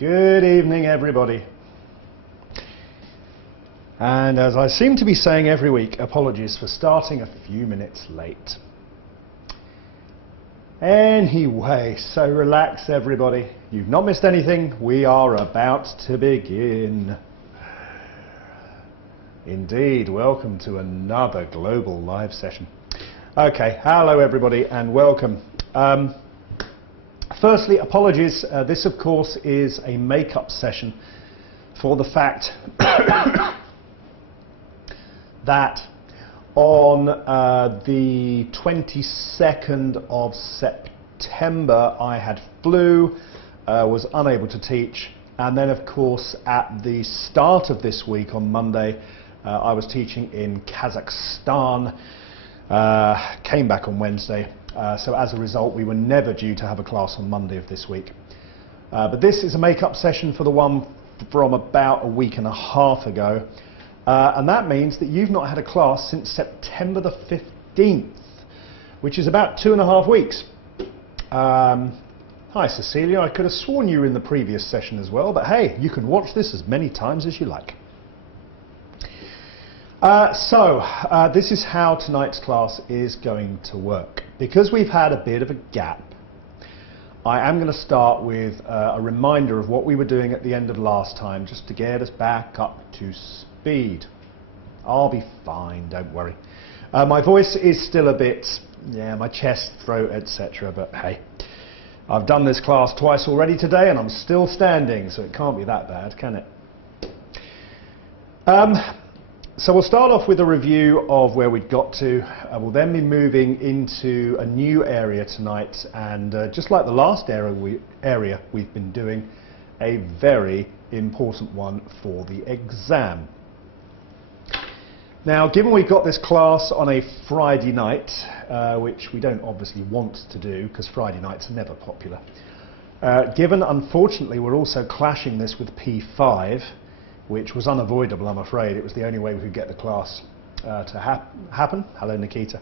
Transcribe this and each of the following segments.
Good evening, everybody. And as I seem to be saying every week, apologies for starting a few minutes late. Anyway, so relax everybody. You've not missed anything. We are about to begin. Indeed, welcome to another global live session. Okay, hello everybody and welcome. Firstly, apologies. This of course is a make-up session for the fact that on the 22nd of September I had flu, was unable to teach, and then of course at the start of this week on Monday I was teaching in Kazakhstan, came back on Wednesday, so as a result we were never due to have a class on Monday of this week. But this is a make-up session for the one from about a week and a half ago. And that means that you've not had a class since September the 15th, which is about 2.5 weeks. Hi Cecilia, I could have sworn you were in the previous session as well, but hey, you can watch this as many times as you like. This is how tonight's class is going to work. Because we've had a bit of a gap, I am going to start with a reminder of what we were doing at the end of last time, just to get us back up to speed. I'll be fine, don't worry. My voice is still a bit, my chest, throat, etc. But hey, I've done this class twice already today and I'm still standing, so it can't be that bad, can it? So we'll start off with a review of where we'd got to. We'll then be moving into a new area tonight, and just like the last area we've been doing, a very important one for the exam. Now, given we've got this class on a Friday night, which we don't obviously want to do because Friday nights are never popular, given unfortunately we're also clashing this with P5, which was unavoidable, I'm afraid. It was the only way we could get the class to happen. Hello, Nikita.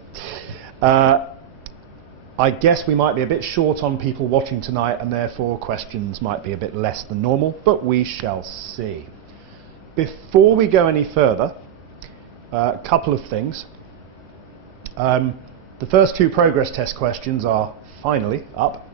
I guess we might be a bit short on people watching tonight, and therefore questions might be a bit less than normal, but we shall see. Before we go any further, a couple of things. The first 2 progress test questions are finally up.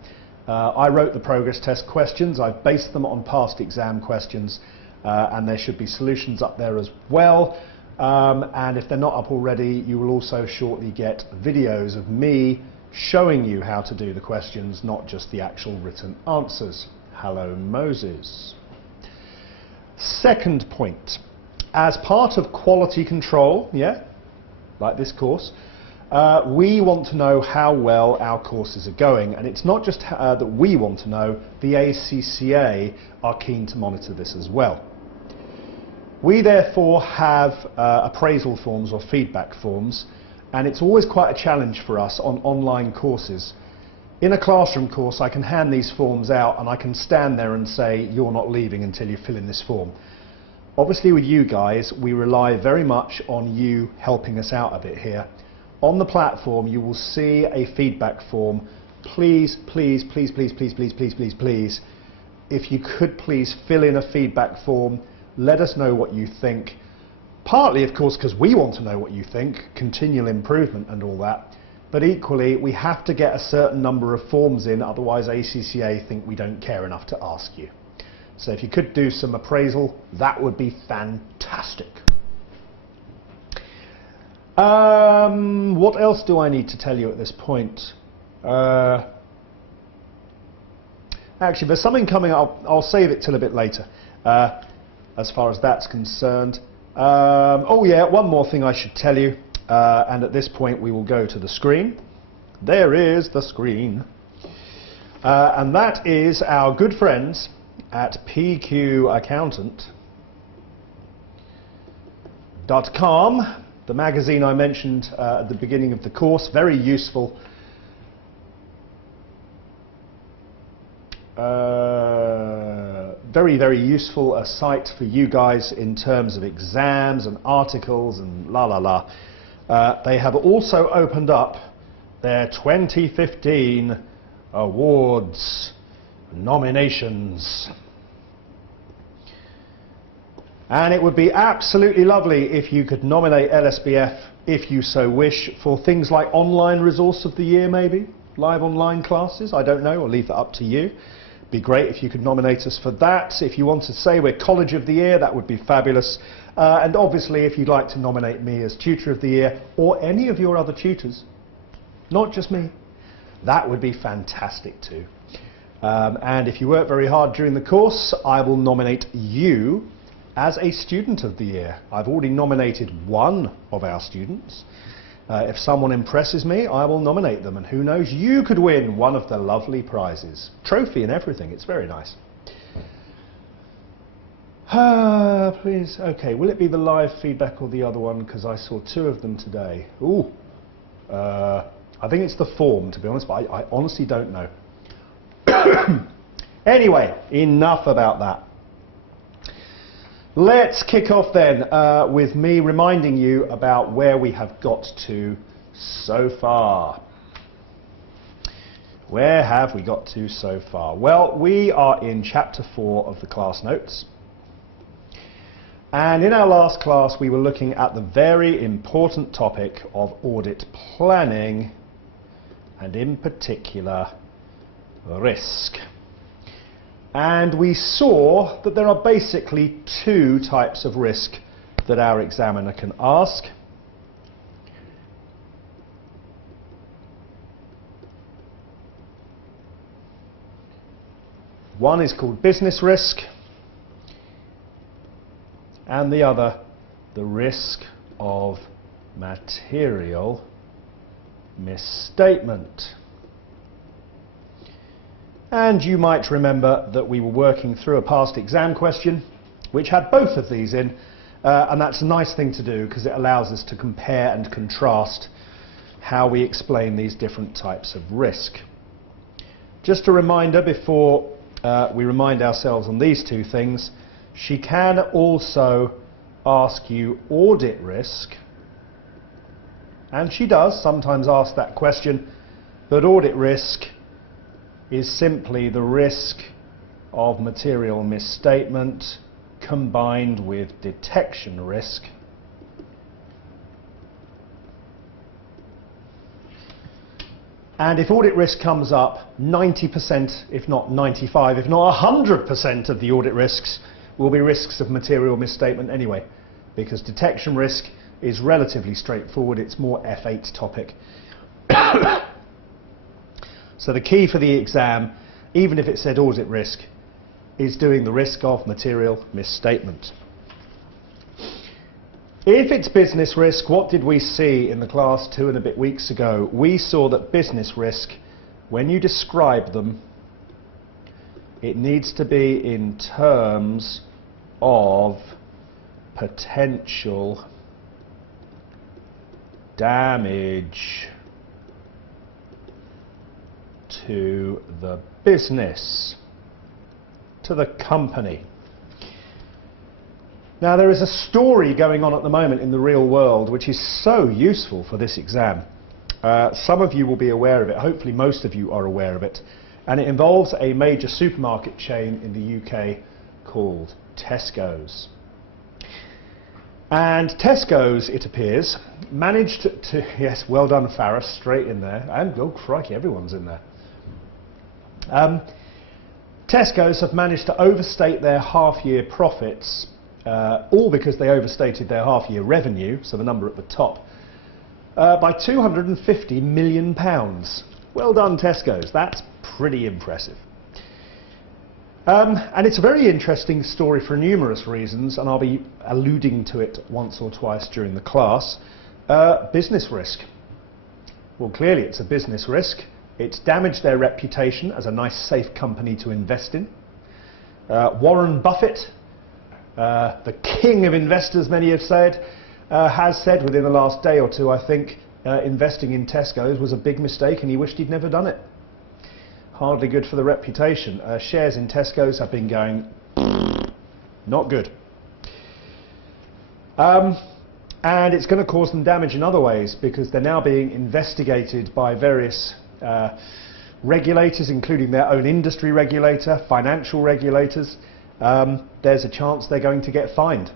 I wrote the progress test questions. I've based them on past exam questions, and there should be solutions up there as well. And if they're not up already, you will also shortly get videos of me showing you how to do the questions, not just the actual written answers. Hello, Moses. Second point. As part of quality control, like this course, we want to know how well our courses are going. And it's not just that we want to know, the ACCA are keen to monitor this as well. We therefore have appraisal forms or feedback forms, and it's always quite a challenge for us on online courses. In a classroom course I can hand these forms out and I can stand there and say, you're not leaving until you fill in this form. Obviously with you guys we rely very much on you helping us out a bit here. On the platform you will see a feedback form. Please, please, please, please, please, please, please, please, please, if you could please fill in a feedback form. Let us know what you think. Partly, of course, because we want to know what you think, continual improvement and all that. But equally, we have to get a certain number of forms in, otherwise ACCA think we don't care enough to ask you. So if you could do some appraisal, that would be fantastic. What else do I need to tell you at this point? Actually, there's something coming up. I'll save it till a bit later. As far as that's concerned. Oh yeah, one more thing I should tell you, and at this point we will go to the screen. There is the screen. And that is our good friends at pqaccountant.com, the magazine I mentioned at the beginning of the course. Very useful. Very, very useful site for you guys in terms of exams and articles and la la la. They have also opened up their 2015 awards nominations. And it would be absolutely lovely if you could nominate LSBF, if you so wish, for things like Online Resource of the Year, maybe? Live online classes, I don't know, I'll leave that up to you. Be great if you could nominate us for that. If you want to say we're College of the Year, that would be fabulous. And obviously, if you'd like to nominate me as Tutor of the Year, or any of your other tutors, not just me, that would be fantastic too. And if you work very hard during the course, I will nominate you as a Student of the Year. I've already nominated one of our students. If someone impresses me, I will nominate them, and who knows, you could win one of the lovely prizes. Trophy and everything, it's very nice. Please, okay, will it be the live feedback or the other one? Because I saw two of them today. Ooh, I think it's the form, to be honest, but I honestly don't know. Anyway, enough about that. Let's kick off then with me reminding you about where we have got to so far. Where have we got to so far? Well, we are in chapter 4 of the class notes. And in our last class, we were looking at the very important topic of audit planning, and in particular, risk. And we saw that there are basically two types of risk that our examiner can ask. One is called business risk, and the other, the risk of material misstatement. And you might remember that we were working through a past exam question which had both of these in, and that's a nice thing to do because it allows us to compare and contrast how we explain these different types of risk. Just a reminder before we remind ourselves on these two things, she can also ask you audit risk, and she does sometimes ask that question, but audit risk is simply the risk of material misstatement combined with detection risk. And if audit risk comes up, 90%, if not 95, if not 100% of the audit risks will be risks of material misstatement anyway, because detection risk is relatively straightforward, it's more F8 topic. So the key for the exam, even if it said audit risk, is doing the risk of material misstatement. If it's business risk, what did we see in the class 2 and a bit weeks ago? We saw that business risk, when you describe them, it needs to be in terms of potential damage to the business, to the company. Now there is a story going on at the moment in the real world which is so useful for this exam. Some of you will be aware of it, hopefully most of you are aware of it, and it involves a major supermarket chain in the UK called Tesco's. And Tesco's, it appears, managed to, yes, well done Faris, straight in there, and oh crikey, everyone's in there. Tesco's have managed to overstate their half-year profits, all because they overstated their half-year revenue, so the number at the top, by £250 million. Well done Tesco's, that's pretty impressive. And it's a very interesting story for numerous reasons, and I'll be alluding to it once or twice during the class. Business risk. Well, clearly it's a business risk. It's damaged their reputation as a nice, safe company to invest in. Warren Buffett, the king of investors, many have said, has said within the last day or two, I think, investing in Tesco's was a big mistake and he wished he'd never done it. Hardly good for the reputation. Shares in Tesco's have been going not good. And it's going to cause them damage in other ways because they're now being investigated by various regulators, including their own industry regulator, financial regulators. There's a chance they're going to get fined.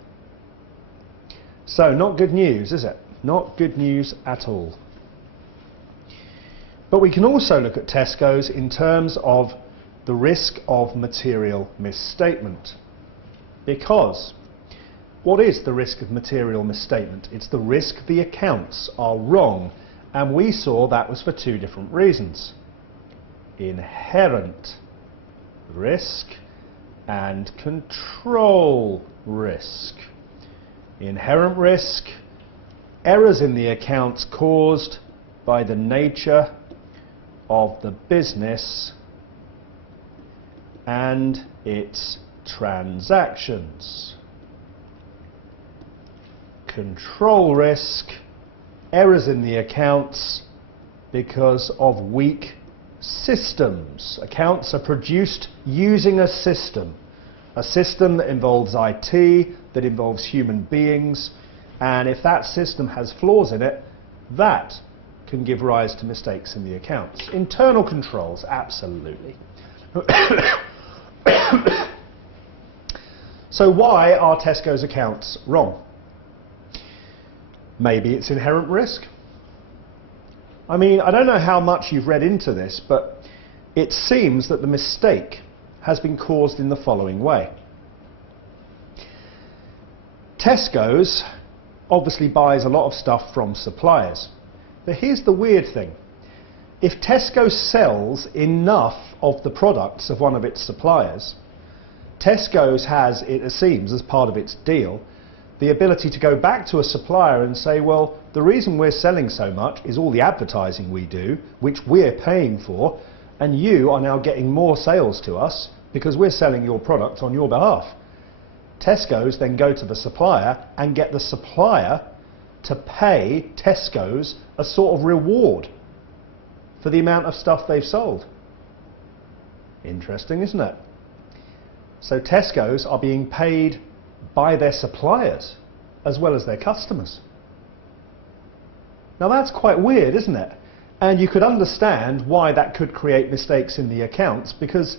So not good news, is it? Not good news at all. But we can also look at Tesco's in terms of the risk of material misstatement. Because what is the risk of material misstatement? It's the risk the accounts are wrong. And we saw that was for two different reasons. Inherent risk and control risk. Inherent risk, errors in the accounts caused by the nature of the business and its transactions. Control risk, errors in the accounts because of weak systems. Accounts are produced using a system that involves IT, that involves human beings, and if that system has flaws in it, that can give rise to mistakes in the accounts. Internal controls, absolutely. So why are Tesco's accounts wrong? Maybe it's inherent risk. I mean, I don't know how much you've read into this, but it seems that the mistake has been caused in the following way. Tesco's obviously buys a lot of stuff from suppliers. But here's the weird thing. If Tesco sells enough of the products of one of its suppliers, Tesco's has, it seems, as part of its deal, the ability to go back to a supplier and say, well, the reason we're selling so much is all the advertising we do, which we're paying for, and you are now getting more sales to us because we're selling your product on your behalf. Tesco's then go to the supplier and get the supplier to pay Tesco's a sort of reward for the amount of stuff they've sold. Interesting, isn't it? So Tesco's are being paid by their suppliers as well as their customers. Now that's quite weird, isn't it? And you could understand why that could create mistakes in the accounts, because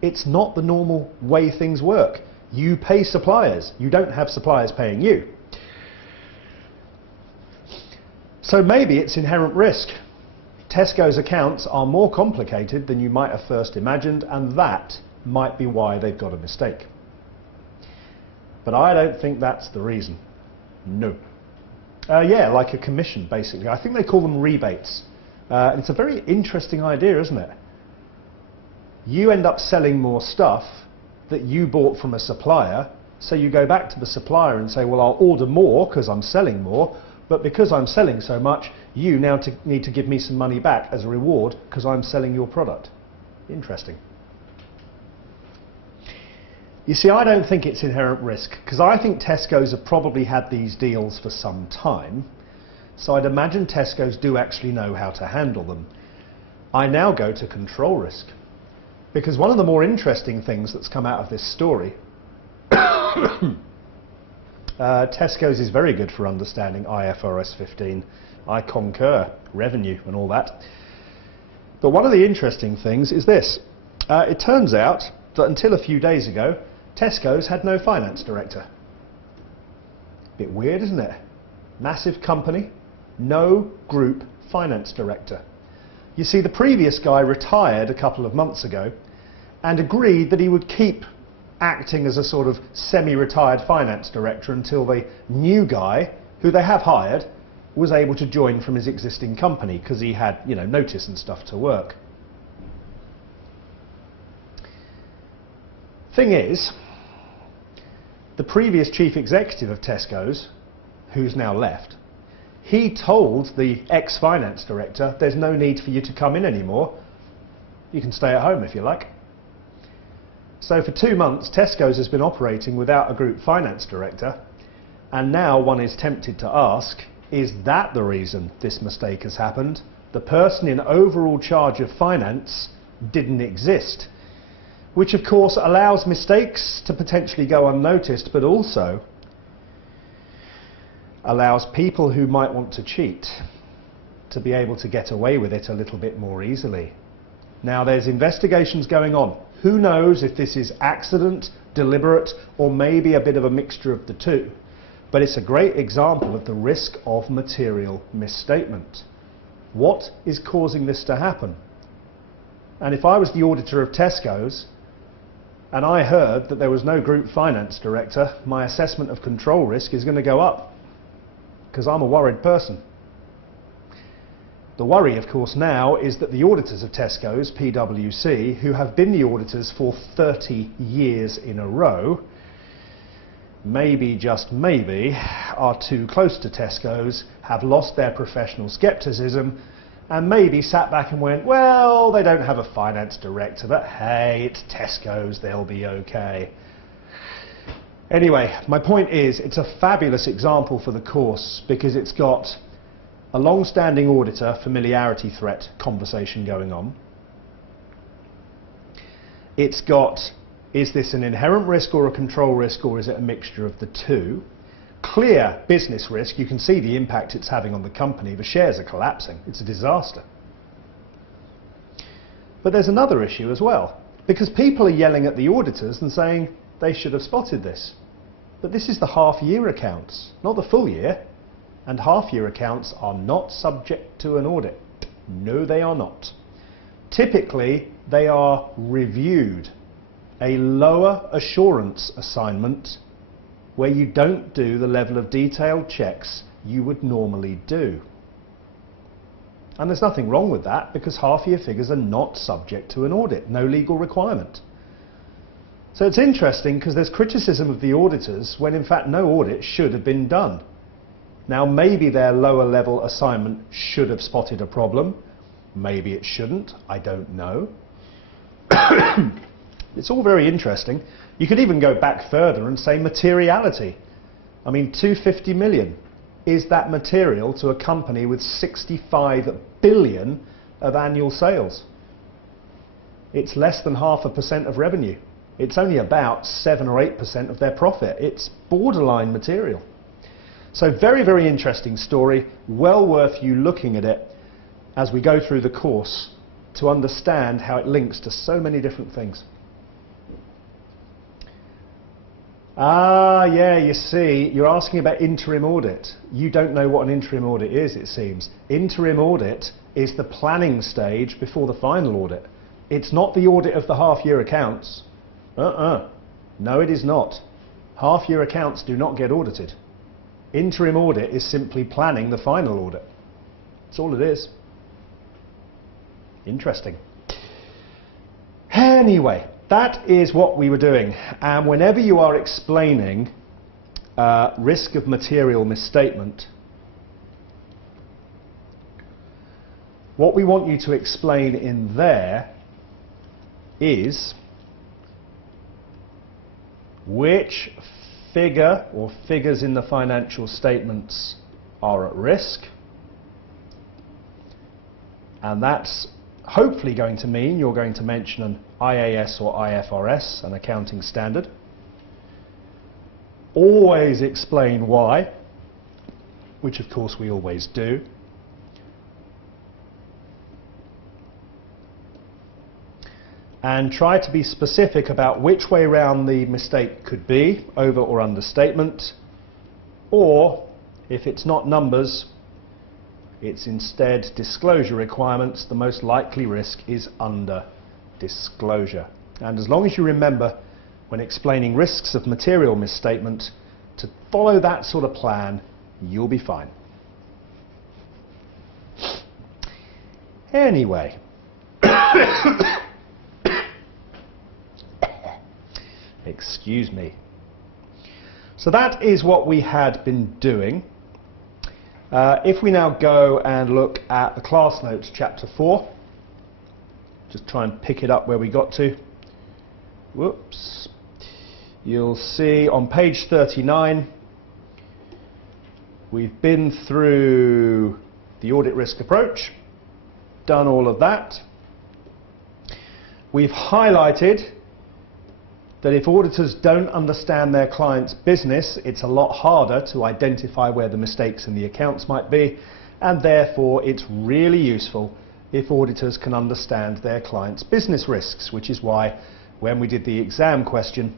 it's not the normal way things work. You pay suppliers, you don't have suppliers paying you. So maybe it's inherent risk. Tesco's accounts are more complicated than you might have first imagined, and that might be why they've got a mistake. But I don't think that's the reason. No. Yeah, like a commission, basically. I think they call them rebates. It's a very interesting idea, isn't it? You end up selling more stuff that you bought from a supplier, so you go back to the supplier and say, well, I'll order more because I'm selling more, but because I'm selling so much, you now need to give me some money back as a reward because I'm selling your product. Interesting. You see, I don't think it's inherent risk, because I think Tesco's have probably had these deals for some time, so I'd imagine Tesco's do actually know how to handle them. I now go to control risk, because one of the more interesting things that's come out of this story, Tesco's is very good for understanding IFRS 15. I concur, revenue and all that. But one of the interesting things is this. It turns out that until a few days ago, Tesco's had no finance director. Bit weird, isn't it? Massive company, no group finance director. You see, the previous guy retired a couple of months ago and agreed that he would keep acting as a sort of semi-retired finance director until the new guy, who they have hired, was able to join from his existing company because he had, you know, notice and stuff to work. Thing is, the previous chief executive of Tesco's, who's now left, he told the ex-finance director, there's no need for you to come in anymore, you can stay at home if you like. So for 2 months, Tesco's has been operating without a group finance director, and now one is tempted to ask, is that the reason this mistake has happened? The person in overall charge of finance didn't exist, which of course allows mistakes to potentially go unnoticed, but also allows people who might want to cheat to be able to get away with it a little bit more easily. Now there's investigations going on. Who knows if this is accident, deliberate, or maybe a bit of a mixture of the two. but it's a great example of the risk of material misstatement. What is causing this to happen? And if I was the auditor of Tesco's and I heard that there was no group finance director, my assessment of control risk is going to go up, because I'm a worried person. The worry, of course, now is that the auditors of Tesco's, PwC, who have been the auditors for 30 years in a row, maybe, just maybe, are too close to Tesco's, have lost their professional scepticism, and maybe sat back and went, well, they don't have a finance director, but hey, it's Tesco's, they'll be okay. Anyway, my point is, it's a fabulous example for the course because it's got a long-standing auditor familiarity threat conversation going on. It's got, is this an inherent risk or a control risk, or is it a mixture of the two? Clear business risk, you can see the impact it's having on the company. The shares are collapsing. It's a disaster. But there's another issue as well, because people are yelling at the auditors and saying they should have spotted this. But this is the half-year accounts, not the full year. And half-year accounts are not subject to an audit. No, they are not. Typically, they are reviewed. A lower assurance assignment where you don't do the level of detailed checks you would normally do. And there's nothing wrong with that because half-year figures are not subject to an audit, no legal requirement. So it's interesting because there's criticism of the auditors when in fact no audit should have been done. Now maybe their lower level assignment should have spotted a problem, maybe it shouldn't, I don't know. It's all very interesting. You could even go back further and say materiality. I mean, 250 million. Is that material to a company with 65 billion of annual sales? It's less than 0.5% of revenue. It's only about 7 or 8% of their profit. It's borderline material. So very, very interesting story. Well worth you looking at it as we go through the course to understand how it links to so many different things. Ah, yeah, you see, you're asking about interim audit. You don't know what an interim audit is, it seems. Interim audit is the planning stage before the final audit. It's not the audit of the half-year accounts. No, it is not. Half-year accounts do not get audited. Interim audit is simply planning the final audit. That's all it is. Interesting. Anyway, that is what we were doing. And whenever you are explaining risk of material misstatement, what we want you to explain in there is which figure or figures in the financial statements are at risk. And that's hopefully going to mean you're going to mention an IAS or IFRS, an accounting standard. Always explain why, which of course we always do. And try to be specific about which way round the mistake could be, over or understatement, or if it's not numbers, it's instead disclosure requirements. The most likely risk is under disclosure. And as long as you remember when explaining risks of material misstatement to follow that sort of plan, you'll be fine. Anyway. Excuse me. So that is what we had been doing. If we now go and look at the class notes, chapter 4, just try and pick it up where we got to. Whoops. You'll see on page 39, we've been through the audit risk approach, done all of that. We've highlighted that if auditors don't understand their client's business, it's a lot harder to identify where the mistakes in the accounts might be, and therefore it's really useful if auditors can understand their client's business risks, which is why when we did the exam question,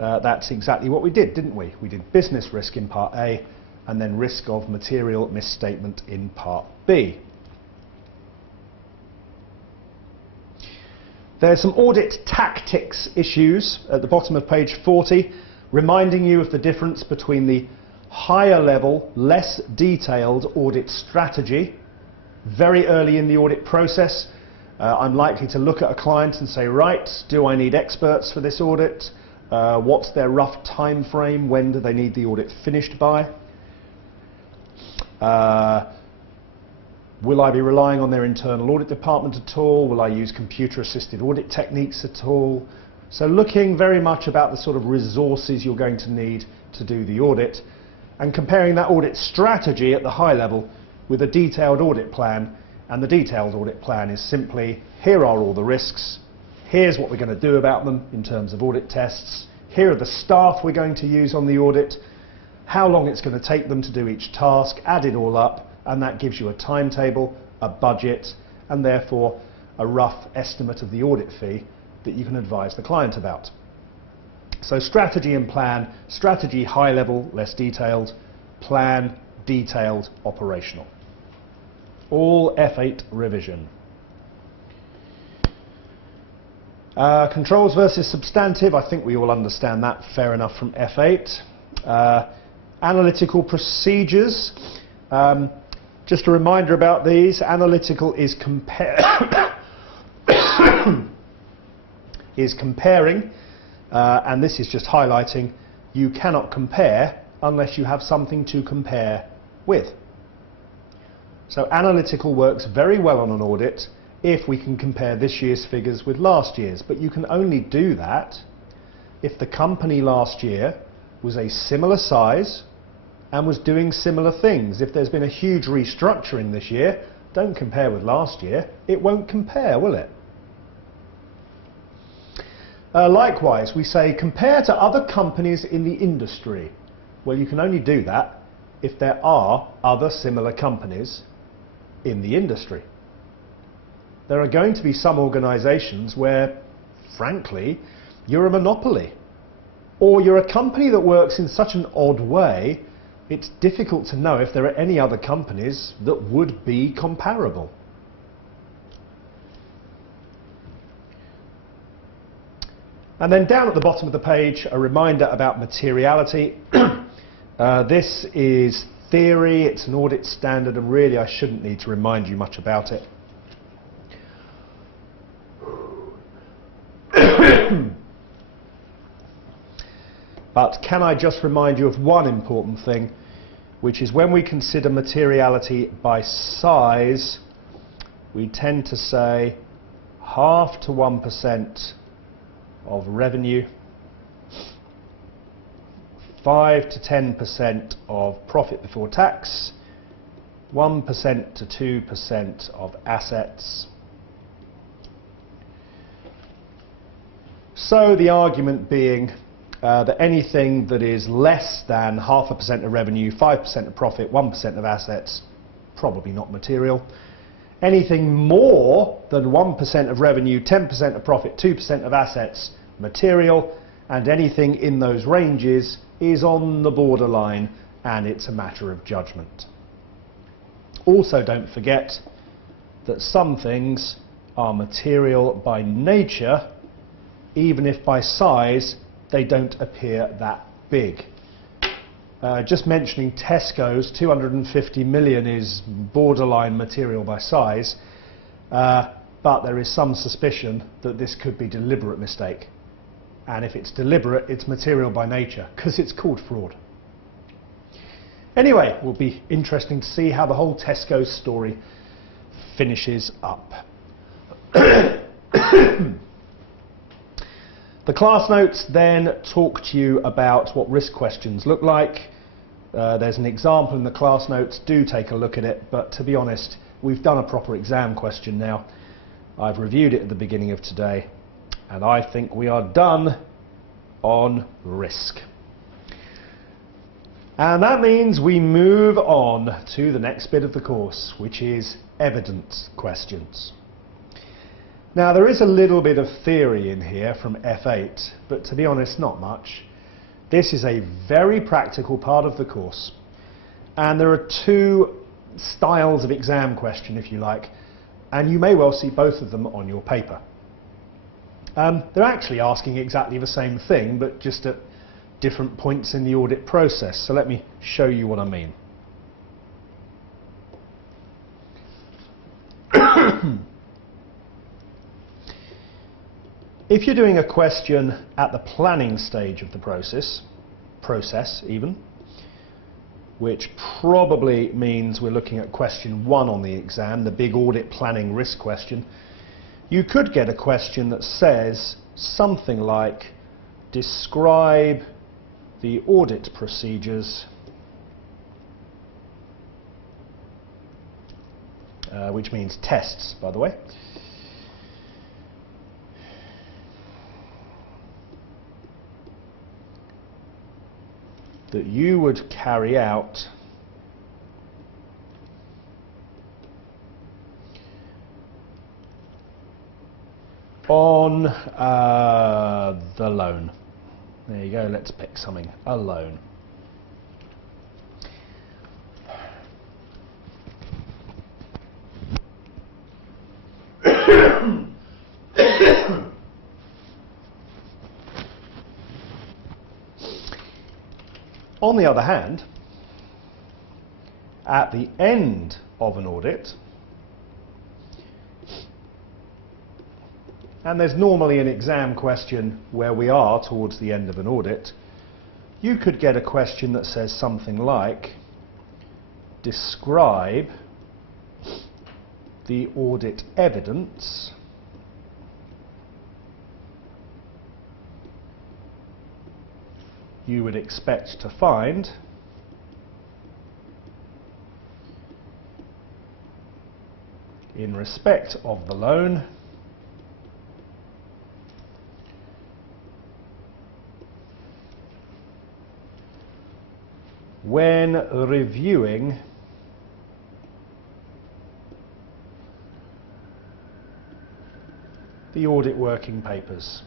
that's exactly what we did, didn't we? We did business risk in part A and then risk of material misstatement in part B. There's some audit tactics issues at the bottom of page 40, reminding you of the difference between the higher level, less detailed audit strategy. Very early in the audit process, I'm likely to look at a client and say, right, do I need experts for this audit? What's their rough time frame? When do they need the audit finished by? Will I be relying on their internal audit department at all? Will I use computer-assisted audit techniques at all? So looking very much about the sort of resources you're going to need to do the audit and comparing that audit strategy at the high level with a detailed audit plan. And the detailed audit plan is simply, here are all the risks, here's what we're going to do about them in terms of audit tests, here are the staff we're going to use on the audit, how long it's going to take them to do each task, add it all up, and that gives you a timetable, a budget, and therefore a rough estimate of the audit fee that you can advise the client about. So strategy and plan, strategy high level, less detailed, plan detailed, operational. All F8 revision. Controls versus substantive, I think we all understand that fair enough from F8. Analytical procedures. Just a reminder about these. Analytical is comparing, and this is just highlighting you cannot compare unless you have something to compare with. So analytical works very well on an audit if we can compare this year's figures with last year's, but you can only do that if the company last year was a similar size and was doing similar things. If there's been a huge restructuring this year, don't compare with last year. It won't compare, will it? Likewise, we say compare to other companies in the industry. Well, you can only do that if there are other similar companies in the industry. There are going to be some organisations where, frankly, you're a monopoly, or you're a company that works in such an odd way it's difficult to know if there are any other companies that would be comparable. And then down at the bottom of the page, a reminder about materiality. This is theory, it's an audit standard, and really I shouldn't need to remind you much about it. But can I just remind you of one important thing, which is when we consider materiality by size, we tend to say 0.5 to 1% of revenue, 5 to 10% of profit before tax, 1% to 2% of assets. So the argument being that anything that is less than 0.5% of revenue, 5% of profit, 1% of assets, probably not material. Anything more than 1% of revenue, 10% of profit, 2% of assets, material, and anything in those ranges is on the borderline, and it's a matter of judgment. Also, don't forget that some things are material by nature, even if by size they don't appear that big. Just mentioning Tesco's 250 million is borderline material by size, but there is some suspicion that this could be deliberate mistake. And if it's deliberate, it's material by nature, because it's called fraud. Anyway, it will be interesting to see how the whole Tesco's story finishes up. The class notes then talk to you about what risk questions look like. There's an example in the class notes, do take a look at it, but to be honest, we've done a proper exam question now. I've reviewed it at the beginning of today, and I think we are done on risk. And that means we move on to the next bit of the course, which is evidence questions. Now there is a little bit of theory in here from F8, but to be honest, not much. This is a very practical part of the course. And there are two styles of exam question, if you like, and you may well see both of them on your paper. They're actually asking exactly the same thing, but just at different points in the audit process. So let me show you what I mean. If you're doing a question at the planning stage of the process even, which probably means we're looking at question 1 on the exam, the big audit planning risk question, you could get a question that says something like, describe the audit procedures which means tests, by the way, that you would carry out on the loan. There you go, let's pick something, a loan. On the other hand, at the end of an audit, and there's normally an exam question where we are towards the end of an audit, you could get a question that says something like, describe the audit evidence you would expect to find in respect of the loan when reviewing the audit working papers.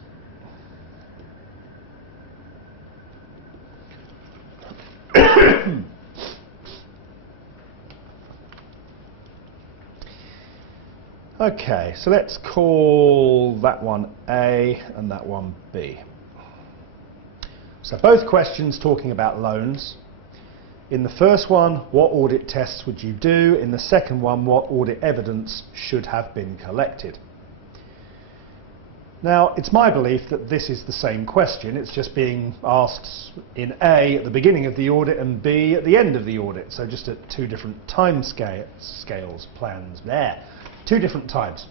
Okay, so let's call that one A and that one B. So both questions talking about loans. In the first one, what audit tests would you do? In the second one, what audit evidence should have been collected? Now, it's my belief that this is the same question. It's just being asked in A at the beginning of the audit and B at the end of the audit. So just at two different time scales, plans there. Two different times.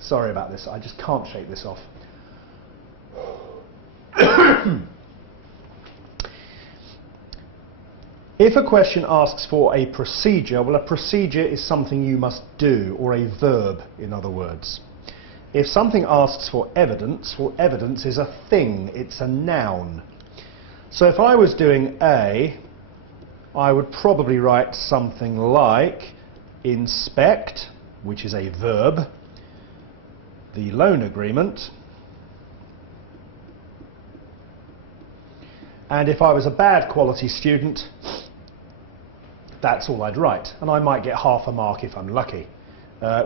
Sorry about this, I just can't shake this off. If a question asks for a procedure, well, a procedure is something you must do, or a verb, in other words. If something asks for evidence, well, evidence is a thing, it's a noun. So if I was doing A, I would probably write something like inspect, which is a verb, the loan agreement, and if I was a bad quality student, that's all I'd write, and I might get half a mark if I'm lucky.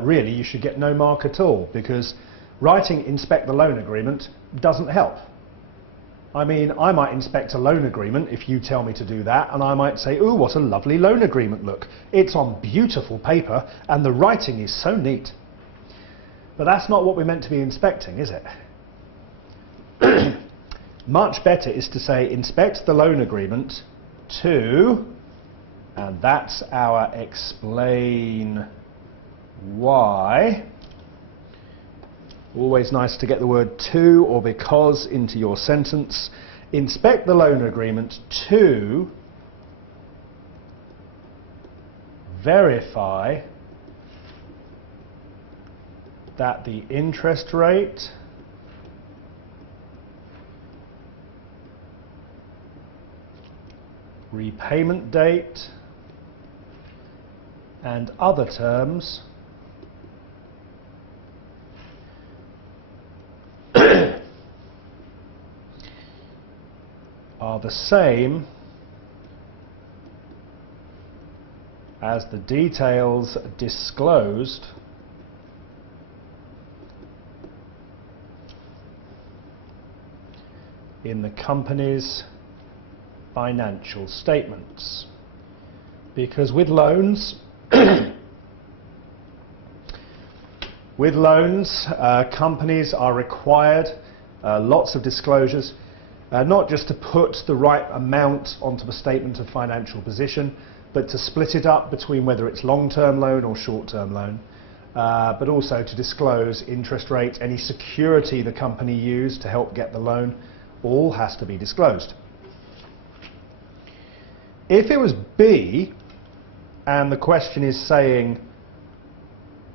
Really, you should get no mark at all, because writing inspect the loan agreement doesn't help. I mean, I might inspect a loan agreement if you tell me to do that, and I might say, ooh, what a lovely loan agreement look. It's on beautiful paper, and the writing is so neat. But that's not what we're meant to be inspecting, is it? Much better is to say, inspect the loan agreement to, and that's our explain why. Always nice to get the word to or because into your sentence. Inspect the loan agreement to verify that the interest rate repayment date and other terms are the same as the details disclosed in the company's financial statements. Because with loans, companies are required lots of disclosures, not just to put the right amount onto the statement of financial position, but to split it up between whether it's long-term loan or short-term loan, but also to disclose interest rate, any security the company used to help get the loan, all has to be disclosed. If it was B, and the question is saying,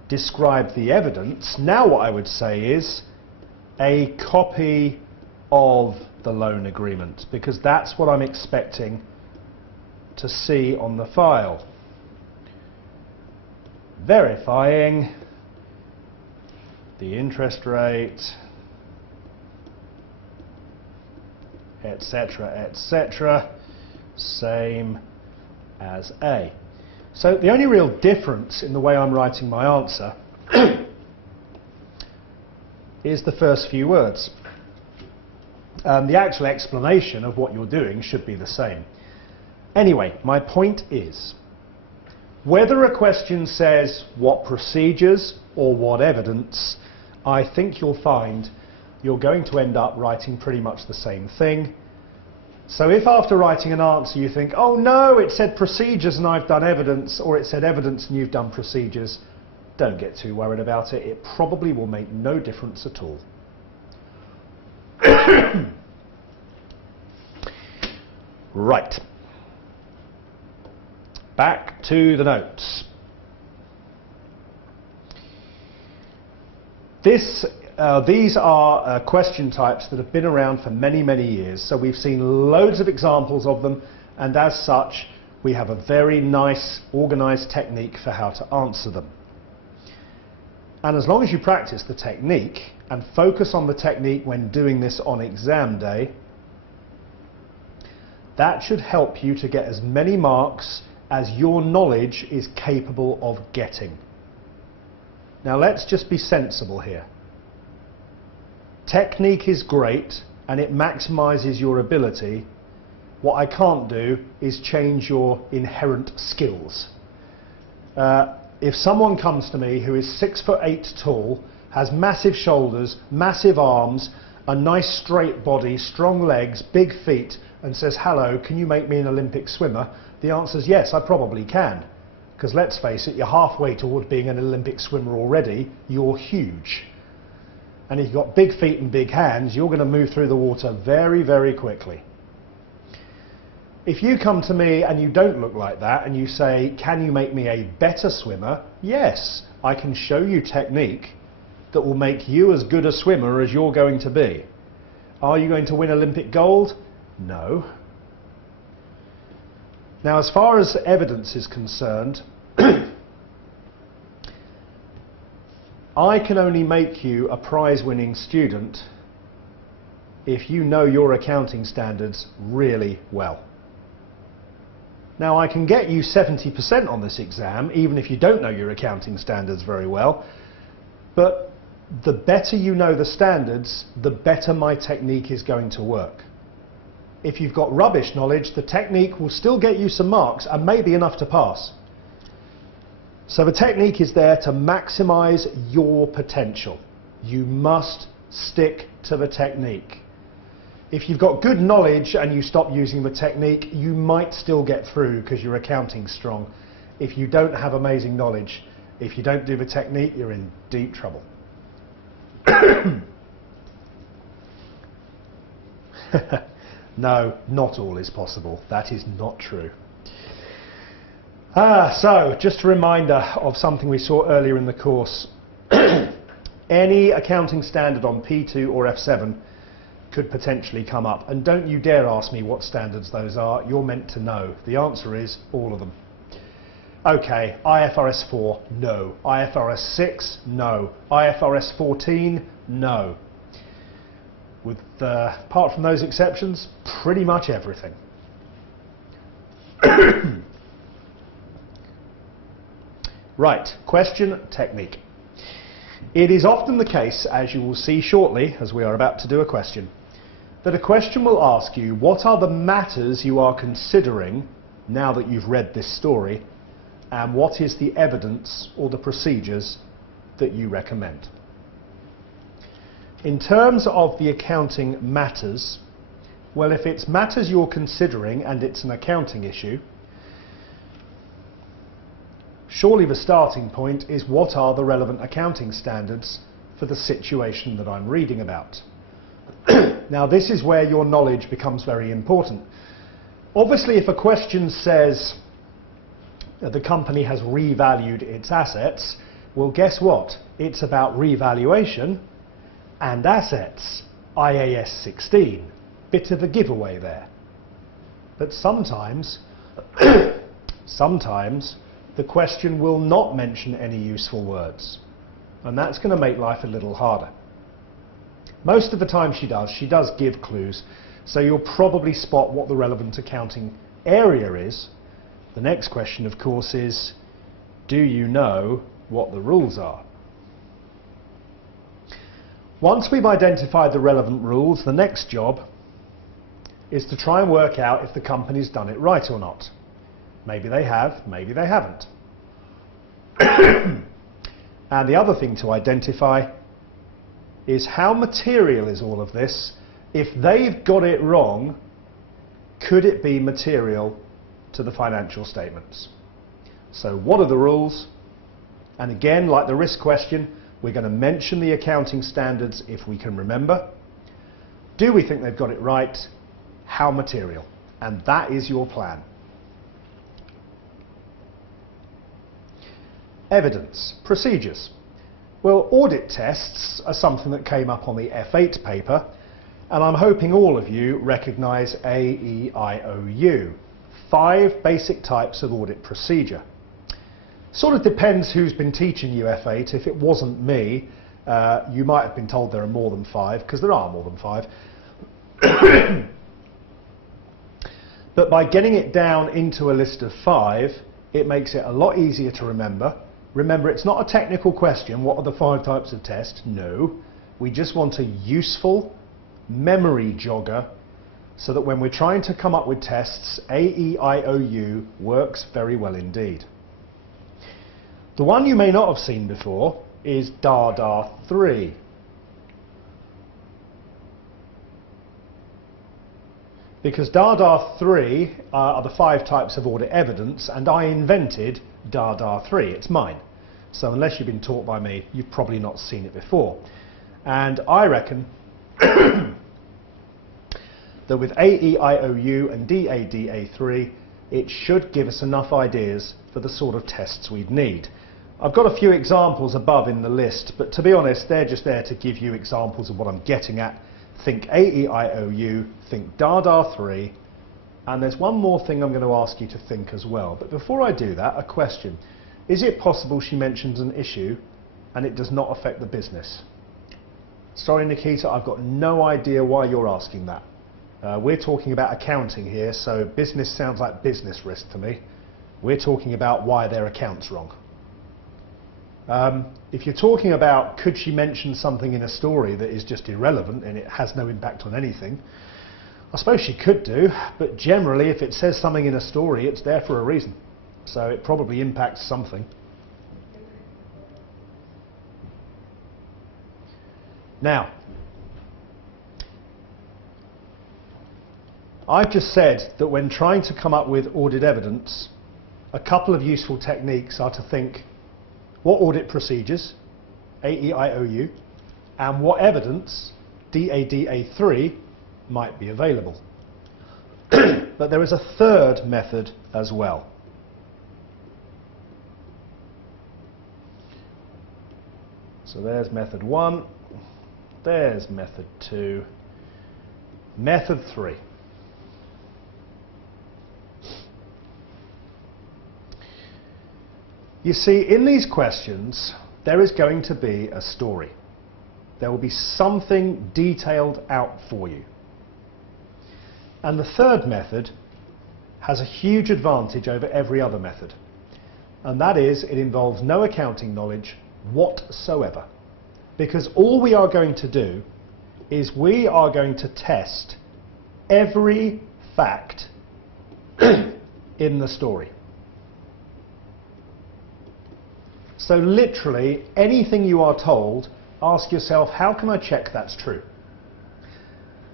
describe the evidence, now what I would say is a copy of the loan agreement, because that's what I'm expecting to see on the file. Verifying the interest rate, etc., etc., same as A. So the only real difference in the way I'm writing my answer is the first few words. The actual explanation of what you're doing should be the same. Anyway, my point is, whether a question says what procedures or what evidence, I think you'll find you're going to end up writing pretty much the same thing. So if after writing an answer you think, oh no, it said procedures and I've done evidence, or it said evidence and you've done procedures, don't get too worried about it. It probably will make no difference at all. Right. Back to the notes. These are question types that have been around for many, many years. So we've seen loads of examples of them, and as such, we have a very nice, organized technique for how to answer them. And as long as you practice the technique and focus on the technique when doing this on exam day, that should help you to get as many marks as your knowledge is capable of getting. Now let's just be sensible here. Technique is great and it maximizes your ability. What I can't do is change your inherent skills. If someone comes to me who is 6'8" tall, has massive shoulders, massive arms, a nice straight body, strong legs, big feet, and says, hello, can you make me an Olympic swimmer? The answer is yes, I probably can. Because let's face it, you're halfway toward being an Olympic swimmer already, you're huge. And if you've got big feet and big hands, you're going to move through the water very, very quickly. If you come to me and you don't look like that and you say, can you make me a better swimmer? Yes, I can show you technique that will make you as good a swimmer as you're going to be. Are you going to win Olympic gold? No. Now, as far as evidence is concerned, I can only make you a prize-winning student if you know your accounting standards really well. Now, I can get you 70% on this exam, even if you don't know your accounting standards very well, but the better you know the standards, the better my technique is going to work. If you've got rubbish knowledge, the technique will still get you some marks and maybe enough to pass. So the technique is there to maximize your potential. You must stick to the technique. If you've got good knowledge and you stop using the technique, you might still get through because your accounting's strong. If you don't have amazing knowledge, if you don't do the technique, you're in deep trouble. No, not all is possible. That is not true. So, just a reminder of something we saw earlier in the course. Any accounting standard on P2 or F7 could potentially come up. And don't you dare ask me what standards those are. You're meant to know. The answer is all of them. Okay, IFRS 4, no. IFRS 6, no. IFRS 14, no. with, apart from those exceptions, pretty much everything. Right, question technique. It is often the case, as you will see shortly, as we are about to do a question, that a question will ask you what are the matters you are considering now that you've read this story, and what is the evidence or the procedures that you recommend. In terms of the accounting matters, well, if it's matters you're considering and it's an accounting issue, surely the starting point is what are the relevant accounting standards for the situation that I'm reading about. Now, this is where your knowledge becomes very important. Obviously, if a question says that the company has revalued its assets, well, guess what? It's about revaluation and assets, IAS 16. Bit of a giveaway there. But sometimes the question will not mention any useful words, and that's going to make life a little harder. Most of the time she does give clues, so you'll probably spot what the relevant accounting area is. The next question, of course, is, do you know what the rules are? Once we've identified the relevant rules, the next job is to try and work out if the company's done it right or not. Maybe they have, maybe they haven't. And the other thing to identify is how material is all of this. If they've got it wrong, could it be material to the financial statements? So what are the rules? And again, like the risk question, we're going to mention the accounting standards if we can remember. Do we think they've got it right? How material? And that is your plan. Evidence, procedures. Well, audit tests are something that came up on the F8 paper, and I'm hoping all of you recognise AEIOU. 5 basic types of audit procedure. Sort of depends who's been teaching you F8. If it wasn't me, you might have been told there are more than 5, because there are more than 5. But by getting it down into a list of 5, it makes it a lot easier to remember. Remember, it's not a technical question, what are the 5 types of test? No, we just want a useful memory jogger so that when we're trying to come up with tests, AEIOU works very well indeed. The one you may not have seen before is DADA 3. Because DADA 3 are the 5 types of audit evidence, and I invented DADA 3. It's mine. So unless you've been taught by me, you've probably not seen it before. And I reckon that with AEIOU and DADA3, it should give us enough ideas for the sort of tests we'd need. I've got a few examples above in the list, but to be honest, they're just there to give you examples of what I'm getting at. Think AEIOU, think DADA 3, and there's one more thing I'm going to ask you to think as well. But before I do that, a question. Is it possible she mentions an issue and it does not affect the business? Sorry, Nikita, I've got no idea why you're asking that. We're talking about accounting here, so business sounds like business risk to me. We're talking about why their account's wrong. If you're talking about could she mention something in a story that is just irrelevant and it has no impact on anything, I suppose she could do, but generally if it says something in a story, it's there for a reason. So it probably impacts something. Now, I've just said that when trying to come up with audit evidence, a couple of useful techniques are to think what audit procedures, AEIOU, and what evidence, DADA3, might be available. But there is a third method as well. So there's method 1, there's method 2, method 3. You see, in these questions, there is going to be a story. There will be something detailed out for you. And the third method has a huge advantage over every other method. And that is, it involves no accounting knowledge whatsoever. Because all we are going to do is we are going to test every fact in the story. So literally, anything you are told, ask yourself, how can I check that's true?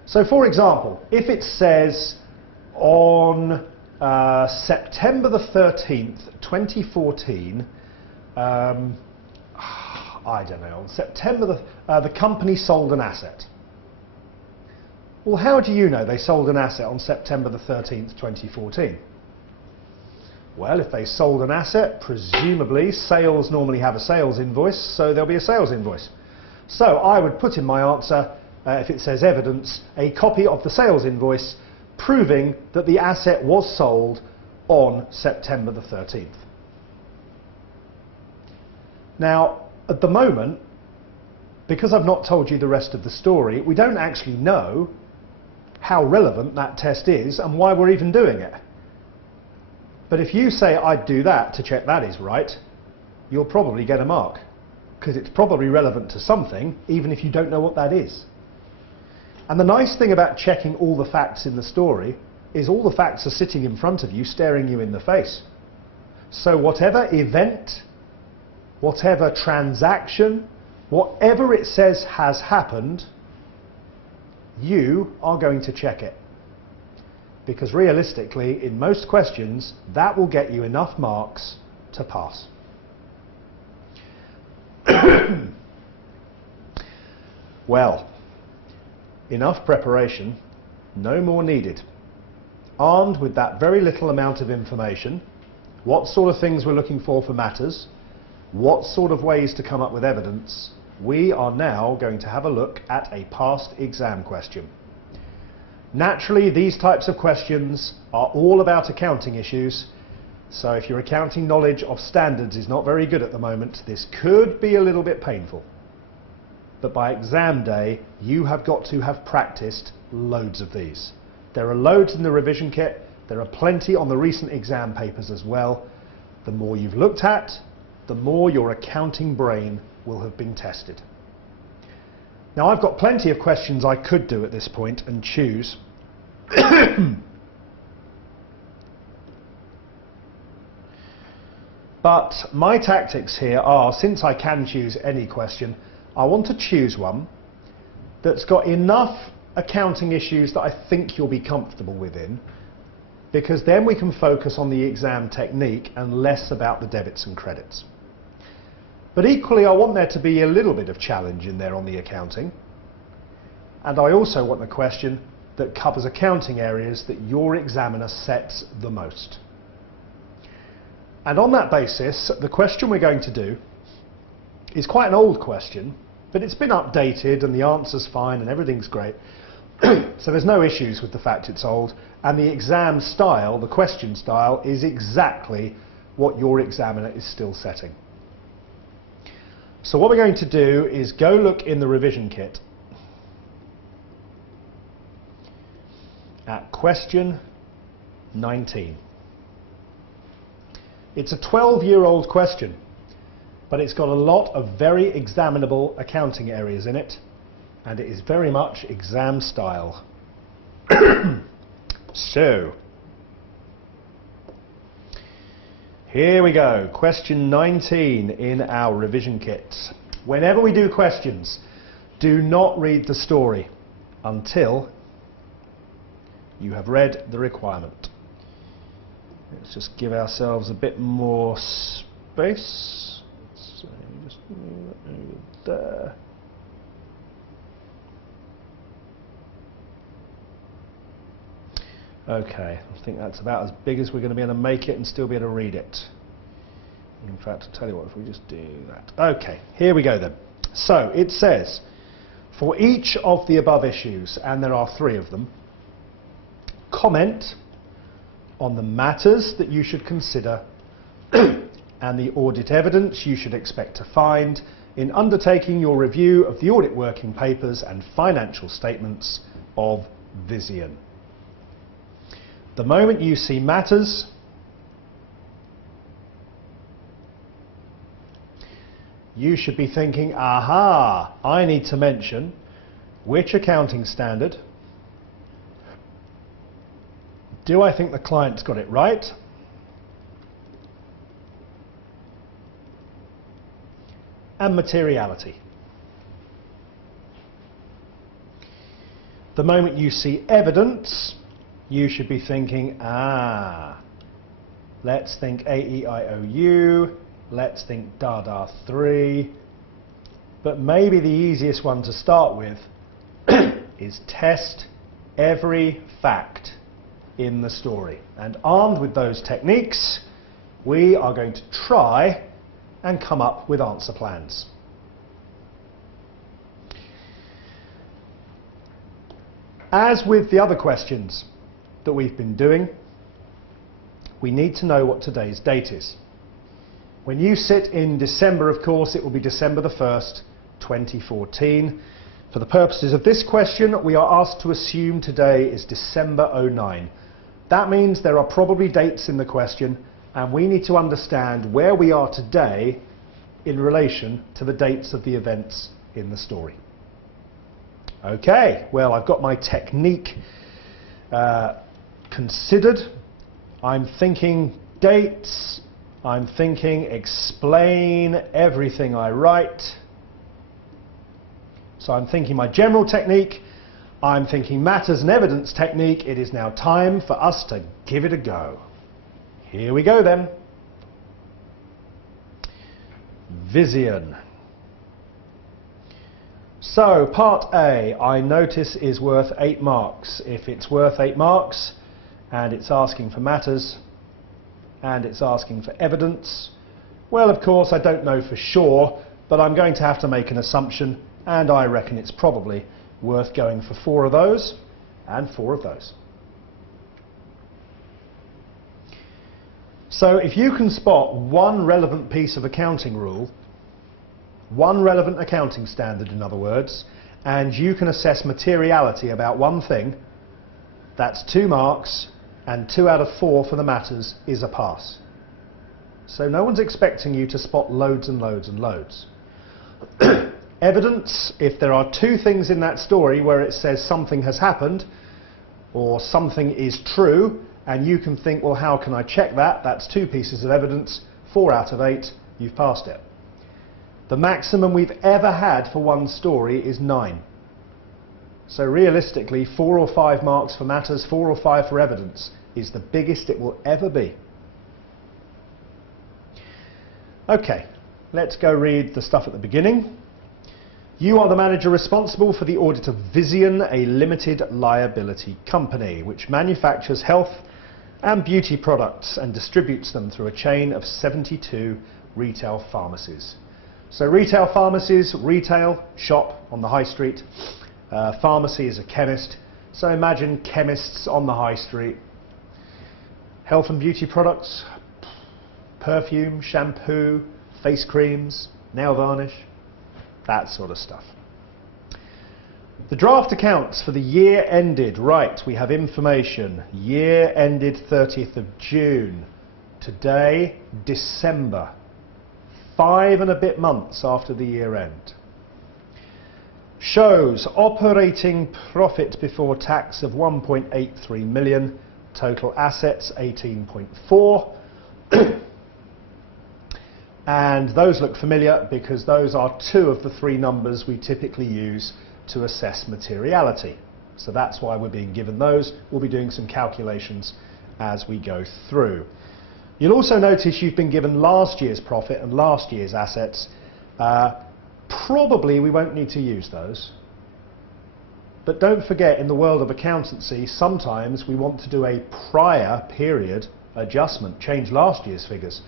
So for example, if it says on September the 13th, 2014, I don't know, on September the company sold an asset. Well, how do you know they sold an asset on September the 13th, 2014? Well, if they sold an asset, presumably sales normally have a sales invoice, so there'll be a sales invoice. So I would put in my answer, if it says evidence, a copy of the sales invoice proving that the asset was sold on September the 13th. Now, at the moment, because I've not told you the rest of the story, we don't actually know how relevant that test is and why we're even doing it. But if you say, I'd do that to check that is right, you'll probably get a mark, because it's probably relevant to something, even if you don't know what that is. And the nice thing about checking all the facts in the story is all the facts are sitting in front of you, staring you in the face. So whatever event, whatever transaction, whatever it says has happened, you are going to check it. Because realistically, in most questions, that will get you enough marks to pass. Well, enough preparation, no more needed. Armed with that very little amount of information, what sort of things we're looking for matters, what sort of ways to come up with evidence, we are now going to have a look at a past exam question. Naturally, these types of questions are all about accounting issues, so if your accounting knowledge of standards is not very good at the moment, this could be a little bit painful. But by exam day, you have got to have practiced loads of these. There are loads in the revision kit, there are plenty on the recent exam papers as well. The more you've looked at, the more your accounting brain will have been tested. Now, I've got plenty of questions I could do at this point and choose. But my tactics here are, since I can choose any question, I want to choose one that's got enough accounting issues that I think you'll be comfortable within, because then we can focus on the exam technique and less about the debits and credits. But equally, I want there to be a little bit of challenge in there on the accounting. And I also want a question that covers accounting areas that your examiner sets the most. And on that basis, the question we're going to do is quite an old question, but it's been updated and the answer's fine and everything's great. So there's no issues with the fact it's old. And the exam style, the question style, is exactly what your examiner is still setting. So what we're going to do is go look in the revision kit at question 19. It's a 12-year-old question, but it's got a lot of very examinable accounting areas in it, and it is very much exam style. So, here we go, question 19 in our revision kit. Whenever we do questions, do not read the story until you have read the requirement. Let's just give ourselves a bit more space. So just move it there. Okay, I think that's about as big as we're going to be able to make it and still be able to read it. In fact, I'll tell you what, if we just do that. Okay, here we go then. So, it says, for each of the above issues, and there are 3 of them, comment on the matters that you should consider and the audit evidence you should expect to find in undertaking your review of the audit working papers and financial statements of Vizion. The moment you see matters, you should be thinking, aha, I need to mention which accounting standard, do I think the client's got it right, and materiality. The moment you see evidence, you should be thinking, let's think AEIOU, let's think DADA 3, but maybe the easiest one to start with is test every fact in the story. And armed with those techniques, we are going to try and come up with answer plans. As with the other questions that we've been doing, we need to know what today's date is. When you sit in December, of course, it will be December the 1st, 2014. For the purposes of this question, we are asked to assume today is December 09. That means there are probably dates in the question, and we need to understand where we are today in relation to the dates of the events in the story. Okay, well, I've got my technique considered. I'm thinking dates, I'm thinking explain everything I write. So I'm thinking my general technique, I'm thinking matters and evidence technique. It is now time for us to give it a go. Here we go then. Vizion. So part A, I notice, is worth 8 marks. If it's worth 8 marks and it's asking for matters and it's asking for evidence, well, of course, I don't know for sure, but I'm going to have to make an assumption, and I reckon it's probably worth going for 4 of those and 4 of those. So if you can spot one relevant piece of accounting rule, one relevant accounting standard, in other words, and you can assess materiality about one thing, that's 2 marks, and 2 out of 4 for the matters is a pass. So no one's expecting you to spot loads and loads and loads. Evidence, if there are 2 things in that story where it says something has happened or something is true, and you can think, well, how can I check that? That's 2 pieces of evidence, 4 out of 8, you've passed it. The maximum we've ever had for one story is 9. So realistically, 4 or 5 marks for matters, 4 or 5 for evidence is the biggest it will ever be. Okay, let's go read the stuff at the beginning. You are the manager responsible for the audit of Vizion, a limited liability company which manufactures health and beauty products and distributes them through a chain of 72 retail pharmacies. So retail pharmacies, retail, shop on the high street. Pharmacy is a chemist. So imagine chemists on the high street. Health and beauty products, perfume, shampoo, face creams, nail varnish, that sort of stuff. The draft accounts for the year ended, right, we have information. Year ended 30th of June. Today, December. 5 and a bit months after the year end. Shows operating profit before tax of 1.83 million, total assets 18.4. And those look familiar because those are 2 of the 3 numbers we typically use to assess materiality. So that's why we're being given those. We'll be doing some calculations as we go through. You'll also notice you've been given last year's profit and last year's assets. Probably we won't need to use those. But don't forget, in the world of accountancy, sometimes we want to do a prior period adjustment, change last year's figures.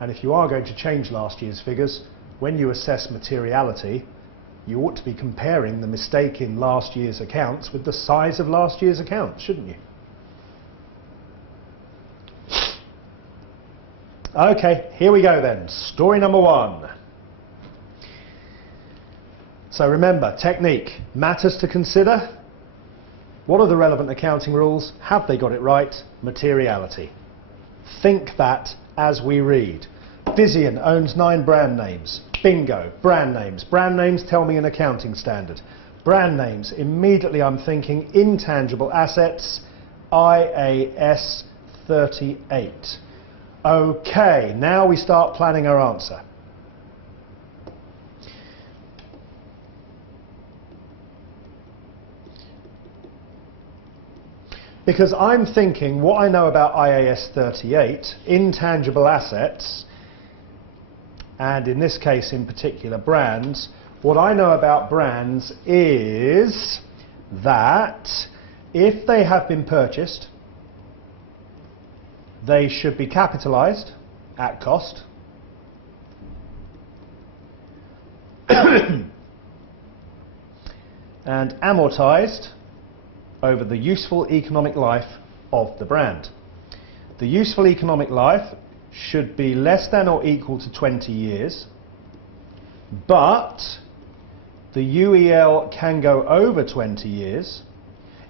And if you are going to change last year's figures, when you assess materiality, you ought to be comparing the mistake in last year's accounts with the size of last year's accounts, shouldn't you? Okay, here we go then. Story number 1. So remember, technique, matters to consider. What are the relevant accounting rules? Have they got it right? Materiality. Think that as we read. Vizian owns 9 brand names. Bingo, brand names. Brand names tell me an accounting standard. Brand names, immediately I'm thinking intangible assets, IAS 38. Okay, now we start planning our answer. Because I'm thinking what I know about IAS 38, intangible assets, and in this case in particular brands, what I know about brands is that if they have been purchased, they should be capitalized at cost and amortized over the useful economic life of the brand. The useful economic life should be less than or equal to 20 years, but the UEL can go over 20 years.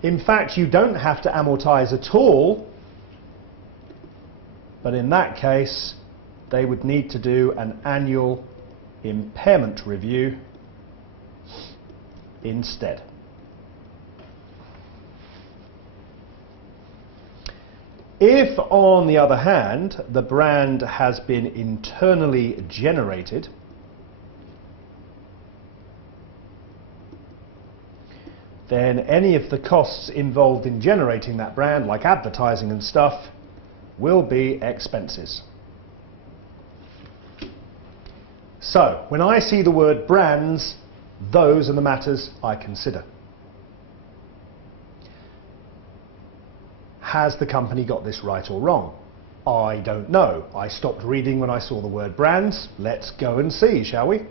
In fact, you don't have to amortize at all, but in that case, they would need to do an annual impairment review instead. If, on the other hand, the brand has been internally generated, then any of the costs involved in generating that brand, like advertising and stuff, will be expenses. So, when I see the word brands, those are the matters I consider. Has the company got this right or wrong? I don't know. I stopped reading when I saw the word brands. Let's go and see, shall we?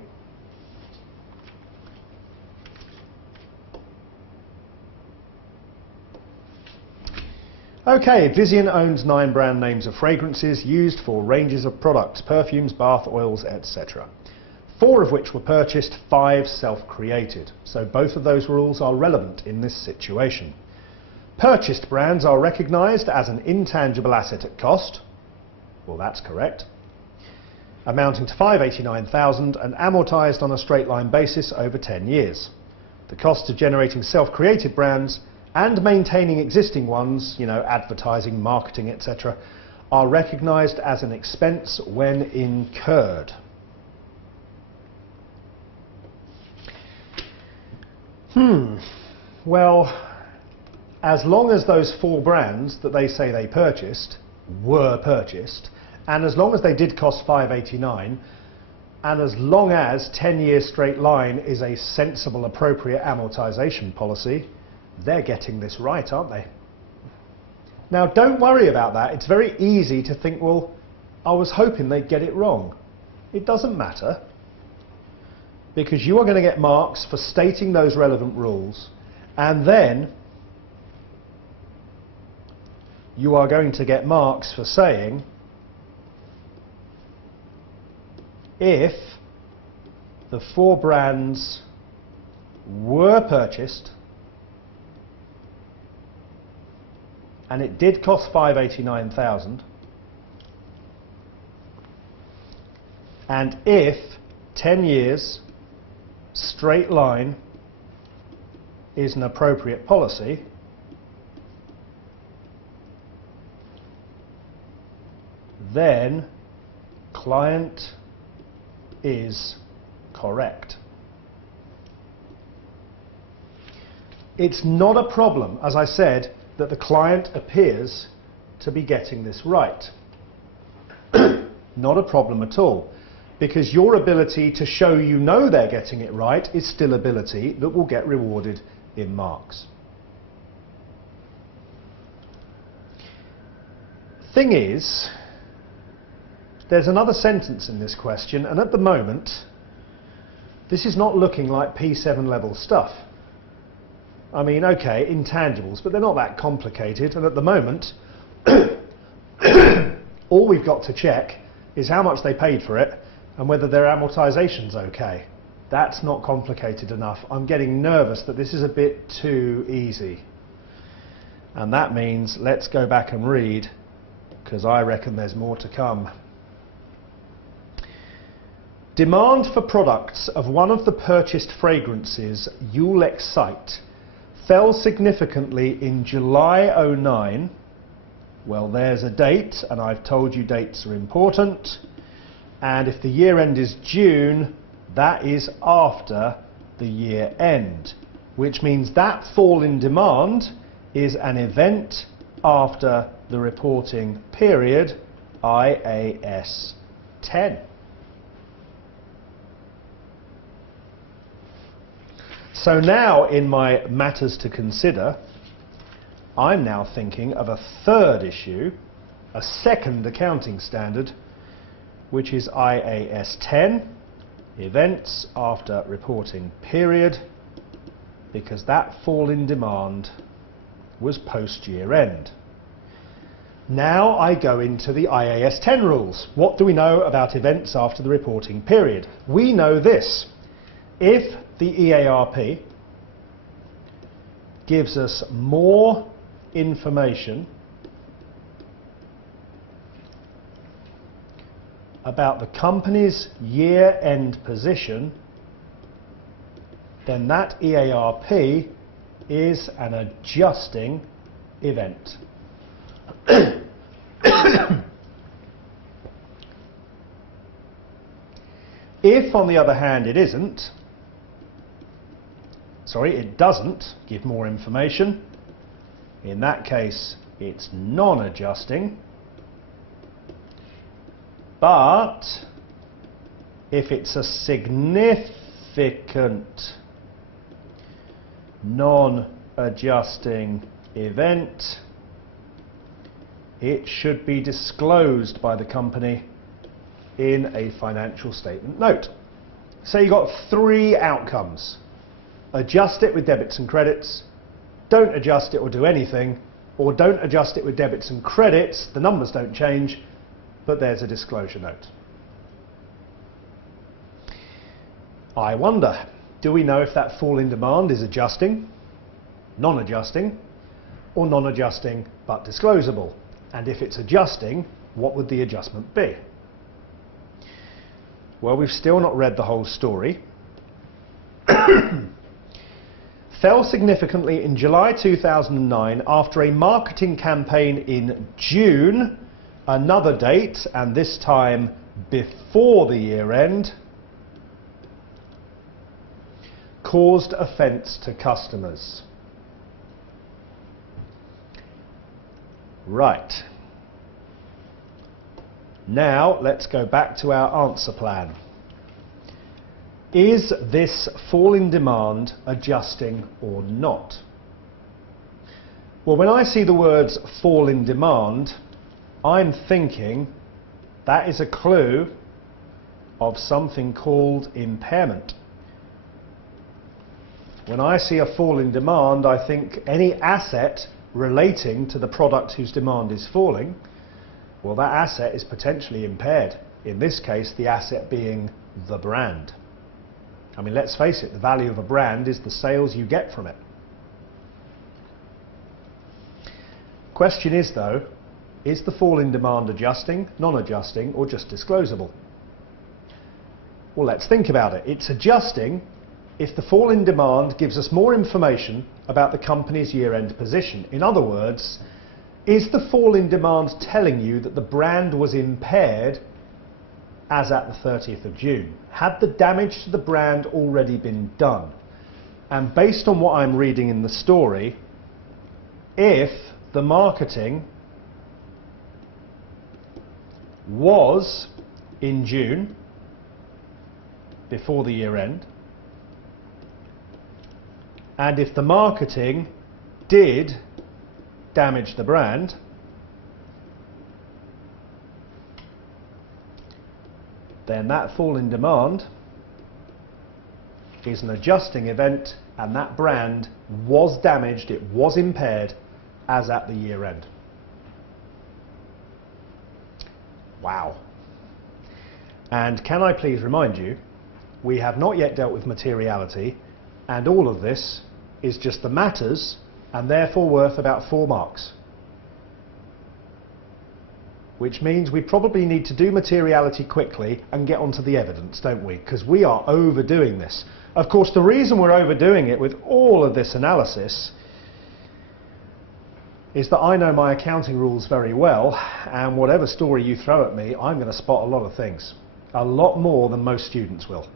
Okay, Vizian owns 9 brand names of fragrances used for ranges of products, perfumes, bath oils, etc. 4 of which were purchased, 5 self-created. So both of those rules are relevant in this situation. Purchased brands are recognised as an intangible asset at cost. Well, that's correct. Amounting to $589,000 and amortised on a straight line basis over 10 years. The cost of generating self-created brands and maintaining existing ones, you know, advertising, marketing, etc., are recognised as an expense when incurred. Well, as long as those 4 brands that they say they purchased were purchased, and as long as they did cost $589, and as long as 10 years straight line is a sensible, appropriate amortization policy, they're getting this right, aren't they? Now, don't worry about that. It's very easy to think, well, I was hoping they'd get it wrong. It doesn't matter, because you are going to get marks for stating those relevant rules, and then you are going to get marks for saying if the 4 brands were purchased and it did cost $589,000, and if 10 years straight line is an appropriate policy, then client is correct. It's not a problem, as I said, that the client appears to be getting this right. Not a problem at all, because your ability to show you know they're getting it right is still ability that will get rewarded in marks. Thing is, there's another sentence in this question, and at the moment, this is not looking like P7 level stuff. I mean, okay, intangibles, but they're not that complicated, and at the moment, all we've got to check is how much they paid for it and whether their amortization's okay. That's not complicated enough. I'm getting nervous that this is a bit too easy. And that means let's go back and read, because I reckon there's more to come. Demand for products of one of the purchased fragrances, Yule Excite, fell significantly in July '09. Well, there's a date, and I've told you dates are important. And if the year end is June, that is after the year end, which means that fall in demand is an event after the reporting period, IAS 10. So now in my matters to consider, I'm now thinking of a third issue, a second accounting standard, which is IAS 10, events after reporting period, because that fall in demand was post-year end. Now I go into the IAS 10 rules. What do we know about events after the reporting period? We know this. If the EARP gives us more information about the company's year-end position, then that EARP is an adjusting event. If, on the other hand, it doesn't give more information, in that case it's non-adjusting. But if it's a significant non-adjusting event, it should be disclosed by the company in a financial statement note. So you've got three outcomes. Adjust it with debits and credits, don't adjust it or do anything, or don't adjust it with debits and credits, the numbers don't change, but there's a disclosure note. I wonder, do we know if that fall in demand is adjusting, non-adjusting, or non-adjusting but disclosable? And if it's adjusting, what would the adjustment be? Well, we've still not read the whole story. Fell significantly in July 2009 after a marketing campaign in June, another date, and this time before the year end, caused offence to customers. Right. Now let's go back to our answer plan. Is this fall in demand adjusting or not? Well, when I see the words fall in demand, I'm thinking that is a clue of something called impairment. When I see a fall in demand, I think any asset relating to the product whose demand is falling, well, that asset is potentially impaired. In this case, the asset being the brand. I mean, let's face it, the value of a brand is the sales you get from it. Question is, though, is the fall in demand adjusting, non-adjusting, or just disclosable? Well, let's think about it. It's adjusting if the fall in demand gives us more information about the company's year-end position. In other words, is the fall in demand telling you that the brand was impaired as at the 30th of June? Had the damage to the brand already been done? And based on what I'm reading in the story, if the marketing was in June, before the year end, and if the marketing did damage the brand, then that fall in demand is an adjusting event, and that brand was damaged, it was impaired as at the year end. Wow. And can I please remind you we have not yet dealt with materiality, and all of this is just the matters and therefore worth about 4 marks. Which means we probably need to do materiality quickly and get onto the evidence, don't we? Because we are overdoing this. Of course, the reason we're overdoing it with all of this analysis is that I know my accounting rules very well, and whatever story you throw at me, I'm going to spot a lot of things. A lot more than most students will.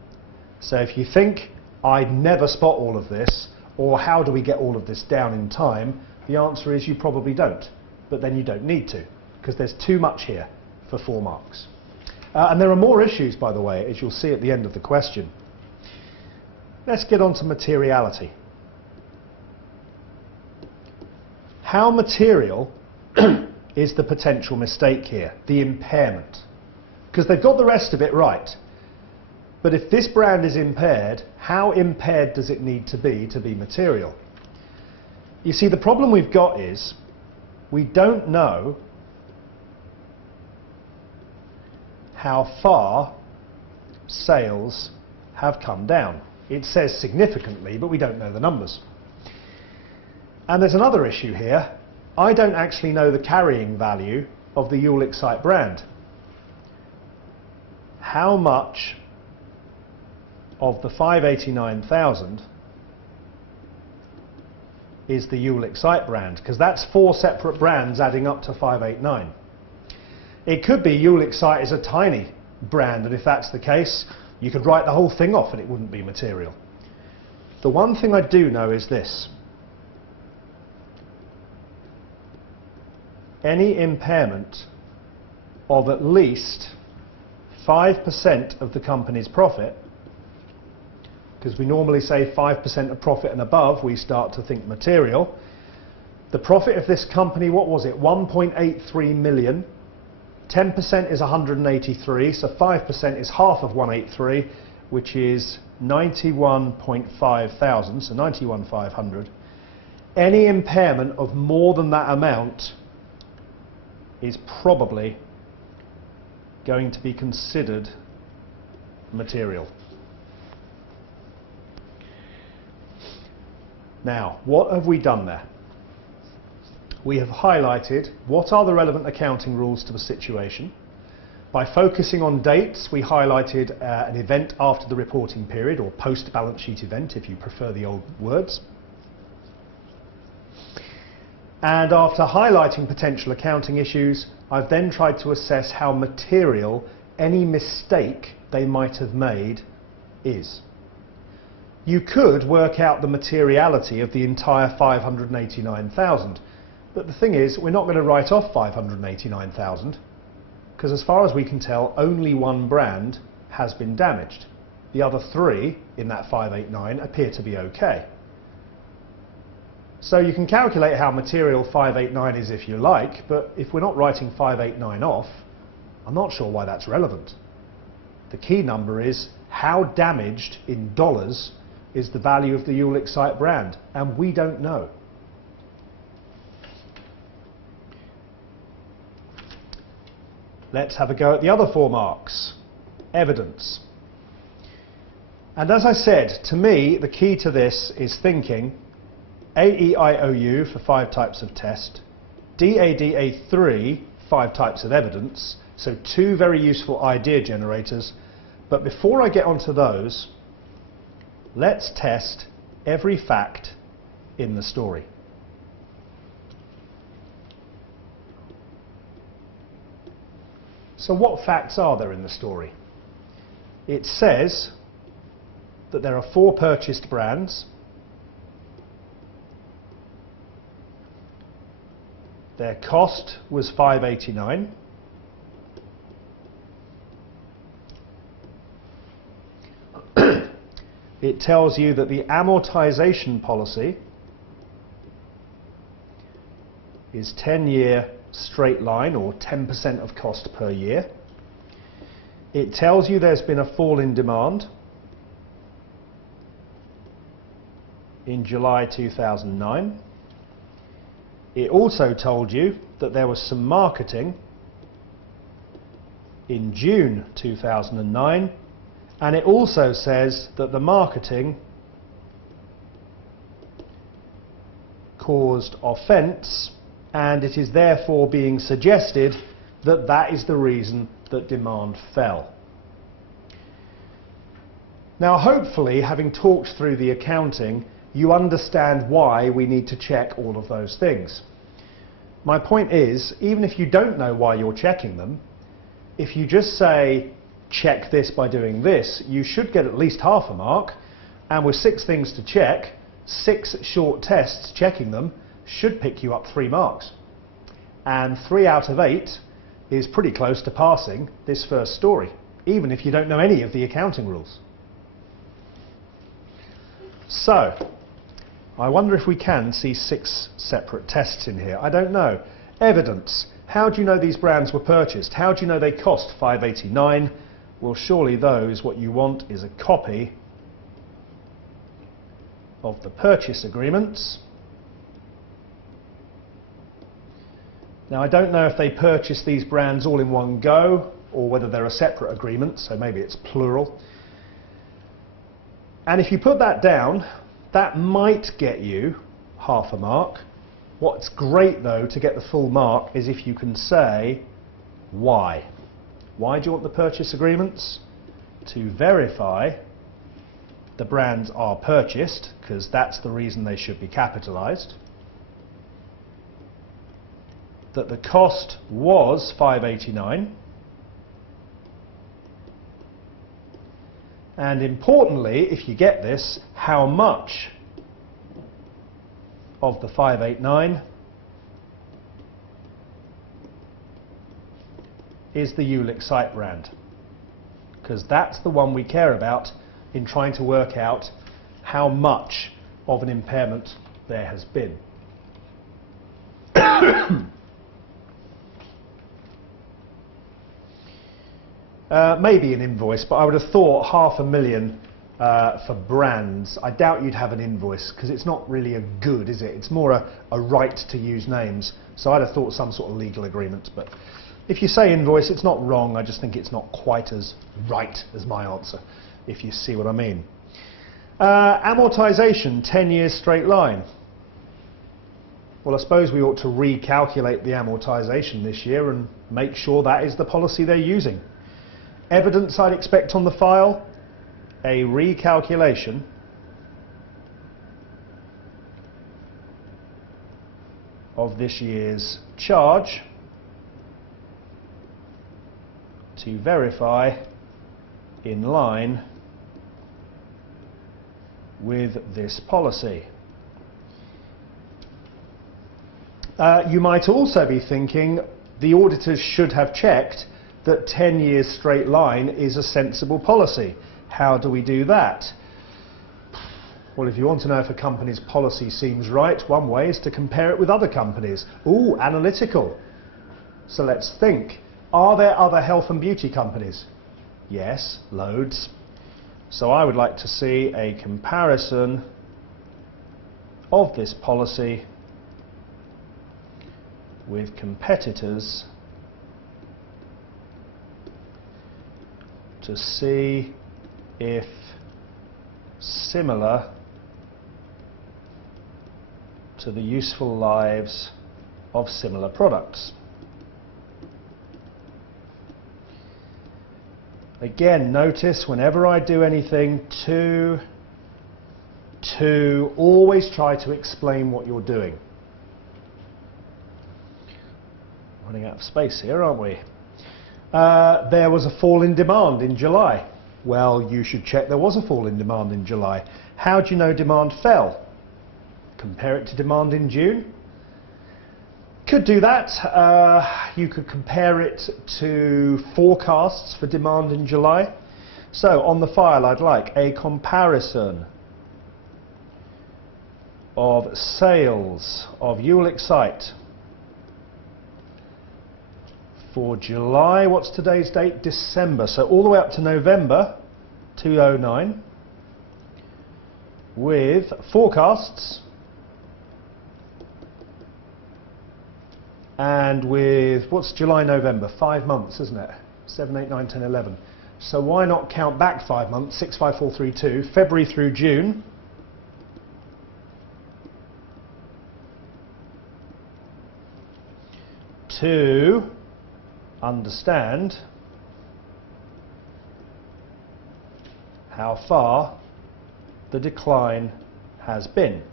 So if you think I'd never spot all of this, or how do we get all of this down in time, the answer is you probably don't. But then you don't need to, because there's too much here for 4 marks. And there are more issues, by the way, as you'll see at the end of the question. Let's get on to materiality. How material is the potential mistake here, the impairment? Because they've got the rest of it right. But if this brand is impaired, how impaired does it need to be material? You see, the problem we've got is we don't know how far sales have come down. It says significantly, but we don't know the numbers. And there's another issue here. I don't actually know the carrying value of the You'll Excite brand. How much of the 589,000 is the You'll Excite brand? Because that's 4 separate brands adding up to 589. It could be You'll Excite is a tiny brand, and if that's the case, you could write the whole thing off and it wouldn't be material. The one thing I do know is this. Any impairment of at least 5% of the company's profit, because we normally say 5% of profit and above, we start to think material. The profit of this company, what was it? 1.83 million. 10% is 183, so 5% is half of 183, which is 91.5 thousand, so 91,500. Any impairment of more than that amount is probably going to be considered material. Now, what have we done there? We have highlighted what are the relevant accounting rules to the situation. By focusing on dates, we highlighted an event after the reporting period, or post-balance sheet event, if you prefer the old words. And after highlighting potential accounting issues, I've then tried to assess how material any mistake they might have made is. You could work out the materiality of the entire 589,000. But the thing is, we're not going to write off 589,000 because as far as we can tell, only one brand has been damaged. The other 3 in that 589 appear to be okay. So you can calculate how material 589 is if you like, but if we're not writing 589 off, I'm not sure why that's relevant. The key number is how damaged in dollars is the value of the You'll Excite brand, and we don't know. Let's have a go at the other 4 marks. Evidence. And as I said, to me, the key to this is thinking AEIOU for 5 types of test, DADA3, 5 types of evidence, so 2 very useful idea generators. But before I get onto those, let's test every fact in the story. So what facts are there in the story? It says that there are 4 purchased brands. Their cost was $589. It tells you that the amortization policy is 10-year straight line, or 10% of cost per year. It tells you there's been a fall in demand in July 2009. It also told you that there was some marketing in June 2009, And it also says that the marketing caused offence, and it is therefore being suggested that that is the reason that demand fell. Now, hopefully, having talked through the accounting, you understand why we need to check all of those things. My point is, even if you don't know why you're checking them, if you just say, check this by doing this, you should get at least half a mark, and with 6 things to check, 6 short tests checking them should pick you up 3 marks. And 3 out of 8 is pretty close to passing this first story, even if you don't know any of the accounting rules. So, I wonder if we can see 6 separate tests in here. I don't know. Evidence. How do you know these brands were purchased? How do you know they cost $5.89? Well, surely those, what you want is a copy of the purchase agreements. Now, I don't know if they purchased these brands all in one go or whether they're a separate agreement, so maybe it's plural. And if you put that down, that might get you half a mark. What's great, though, to get the full mark is if you can say why. Why do you want the purchase agreements? To verify the brands are purchased, because that's the reason they should be capitalised. That the cost was $5.89. And importantly, if you get this, how much of the $5.89 is the Jülich site brand, because that's the one we care about in trying to work out how much of an impairment there has been. Maybe an invoice, but I would have thought $500,000 for brands. I doubt you'd have an invoice because it's not really a good, is it? It's more a right to use names. So I'd have thought some sort of legal agreement. But if you say invoice, it's not wrong. I just think it's not quite as right as my answer, if you see what I mean. Amortization, 10 years straight line. Well, I suppose we ought to recalculate the amortization this year and make sure that is the policy they're using. Evidence I'd expect on the file, a recalculation of this year's charge to verify in line with this policy. You might also be thinking the auditors should have checked that 10 years straight line is a sensible policy. How do we do that? Well, if you want to know if a company's policy seems right, one way is to compare it with other companies. Ooh, analytical. So let's think. Are there other health and beauty companies? Yes, loads. So I would like to see a comparison of this policy with competitors to see if similar to the useful lives of similar products. Again, notice whenever I do anything to always try to explain what you're doing. Running out of space here, aren't we? There was a fall in demand in July. Well, you should check there was a fall in demand in July. How do you know demand fell? Compare it to demand in June. Could do that. You could compare it to forecasts for demand in July. So on the file I'd like a comparison of sales of Jülich site for July. What's today's date? December. So all the way up to November 2009 with forecasts and with, what's July, November? 5 months, isn't it? 7, 8, 9, 10, 11. So why not count back 5 months, 6, 5, 4, 3, 2, February through June. To understand how far the decline has been.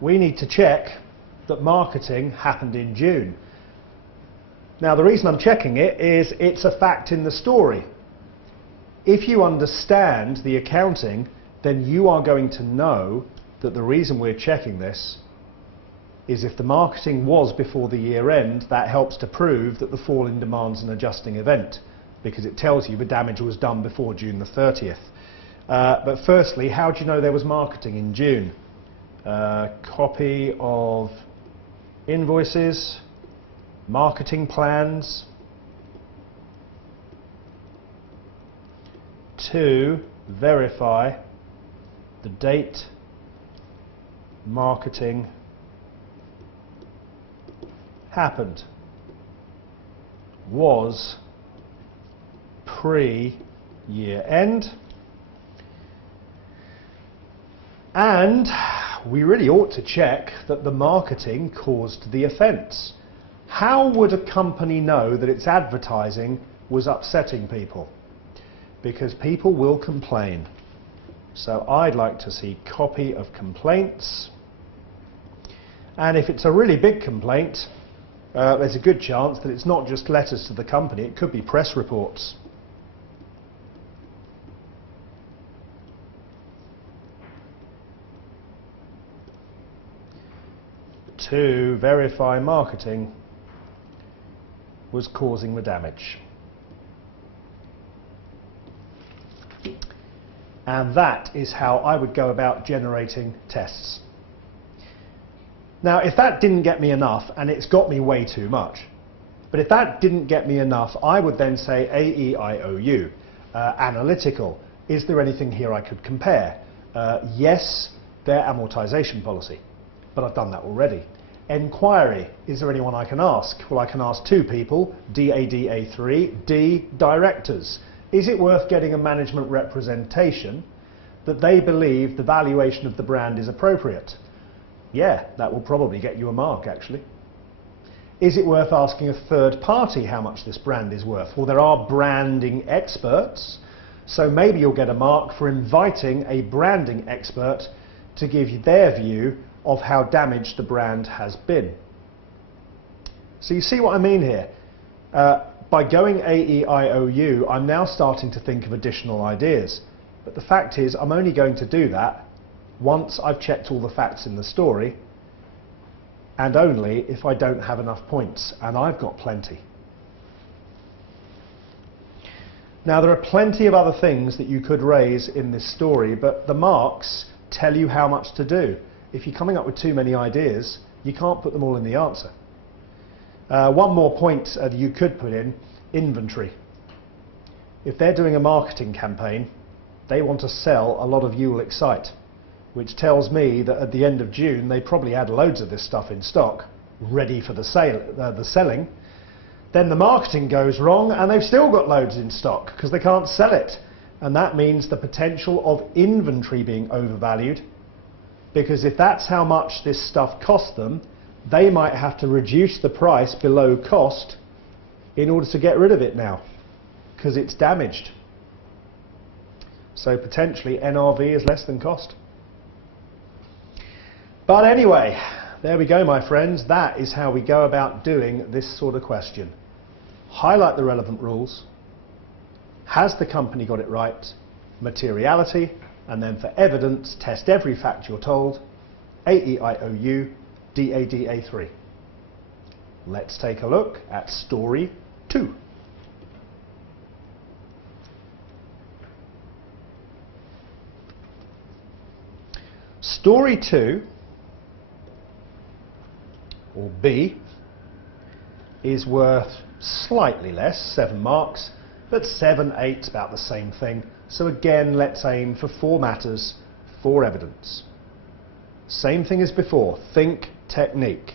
We need to check that marketing happened in June. Now, the reason I'm checking it is it's a fact in the story. If you understand the accounting, then you are going to know that the reason we're checking this is if the marketing was before the year end, that helps to prove that the fall in demand's an adjusting event, because it tells you the damage was done before June the 30th. But firstly, how do you know there was marketing in June? Copy of invoices, marketing plans, to verify the date marketing happened was pre-year end, and we really ought to check that the marketing caused the offence. How would a company know that its advertising was upsetting people? Because people will complain. So I'd like to see copy of complaints, and if it's a really big complaint, there's a good chance that it's not just letters to the company, it could be press reports. To verify marketing was causing the damage. And that is how I would go about generating tests. Now, if that didn't get me enough, and it's got me way too much, but if that didn't get me enough, I would then say AEIOU, analytical. Is there anything here I could compare? Yes, their amortization policy, but I've done that already. Enquiry, is there anyone I can ask? Well, I can ask two people, DADA3, D, directors. Is it worth getting a management representation that they believe the valuation of the brand is appropriate? Yeah, that will probably get you a mark, actually. Is it worth asking a third party how much this brand is worth? Well, there are branding experts, so maybe you'll get a mark for inviting a branding expert to give you their view of how damaged the brand has been. So you see what I mean here? By going AEIOU, I'm now starting to think of additional ideas. But the fact is, I'm only going to do that once I've checked all the facts in the story, and only if I don't have enough points, and I've got plenty. Now, there are plenty of other things that you could raise in this story, but the marks tell you how much to do. If you're coming up with too many ideas, you can't put them all in the answer. One more point that you could put in, inventory. If they're doing a marketing campaign, they want to sell a lot of You'll Excite, which tells me that at the end of June they probably had loads of this stuff in stock, ready for the selling. Then the marketing goes wrong and they've still got loads in stock because they can't sell it. And that means the potential of inventory being overvalued, because if that's how much this stuff cost them, they might have to reduce the price below cost in order to get rid of it now, because it's damaged. So potentially NRV is less than cost. But anyway, there we go, my friends. That is how we go about doing this sort of question. Highlight the relevant rules. Has the company got it right? Materiality. And then for evidence, test every fact you're told. AEIOU, DADA3. Let's take a look at story 2. Story 2, or B, is worth slightly less, 7 marks, but 7, 8's about the same thing. So again, let's aim for 4 matters, 4 evidence. Same thing as before. Think technique.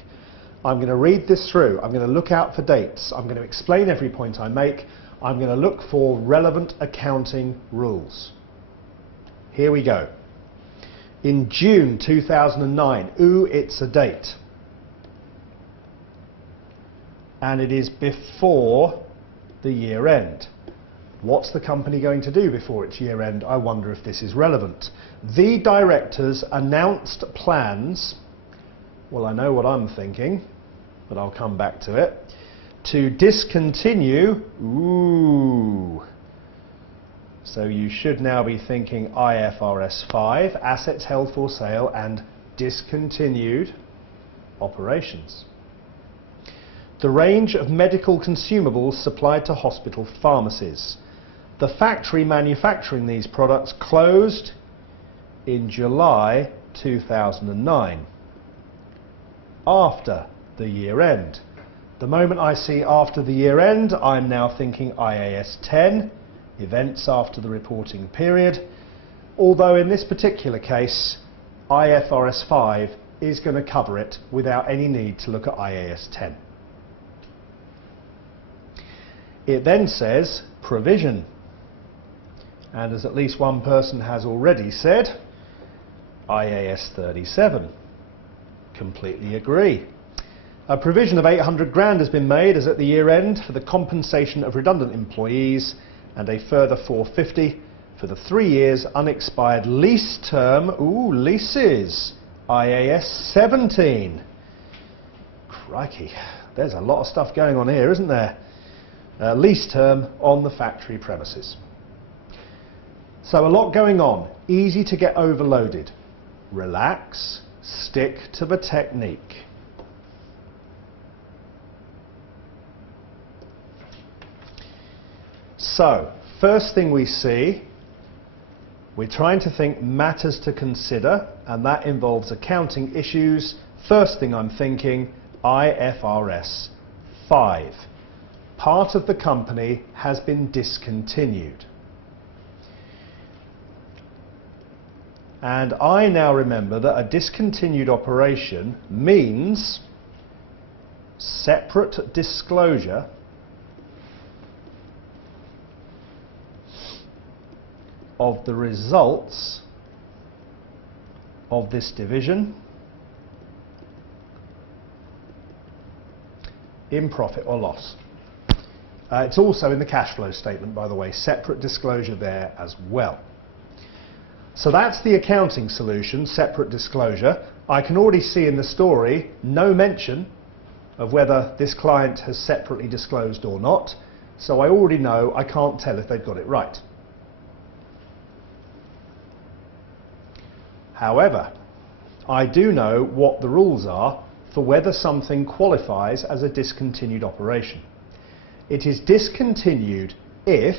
I'm going to read this through. I'm going to look out for dates. I'm going to explain every point I make. I'm going to look for relevant accounting rules. Here we go. In June 2009, ooh, it's a date. And it is before the year end. What's the company going to do before its year end? I wonder if this is relevant. The directors announced plans, well, I know what I'm thinking, but I'll come back to it, to discontinue, ooh, so you should now be thinking IFRS 5, assets held for sale and discontinued operations. The range of medical consumables supplied to hospital pharmacies. The factory manufacturing these products closed in July 2009, after the year end. The moment I see after the year end, I'm now thinking IAS 10, events after the reporting period, although in this particular case, IFRS 5 is going to cover it without any need to look at IAS 10. It then says provision, and as at least one person has already said, IAS 37. Completely agree. A provision of 800 grand has been made as at the year end for the compensation of redundant employees, and a further 450 for the 3 years unexpired lease term, ooh, leases, IAS 17. Crikey, there's a lot of stuff going on here, isn't there? Lease term on the factory premises. So a lot going on, easy to get overloaded. Relax, stick to the technique. So, first thing we see, we're trying to think matters to consider, and that involves accounting issues. First thing I'm thinking, IFRS 5. Part of the company has been discontinued. And I now remember that a discontinued operation means separate disclosure of the results of this division in profit or loss. It's also in the cash flow statement, by the way, separate disclosure there as well. So that's the accounting solution, separate disclosure. I can already see in the story no mention of whether this client has separately disclosed or not, so I already know I can't tell if they've got it right. However, I do know what the rules are for whether something qualifies as a discontinued operation. It is discontinued if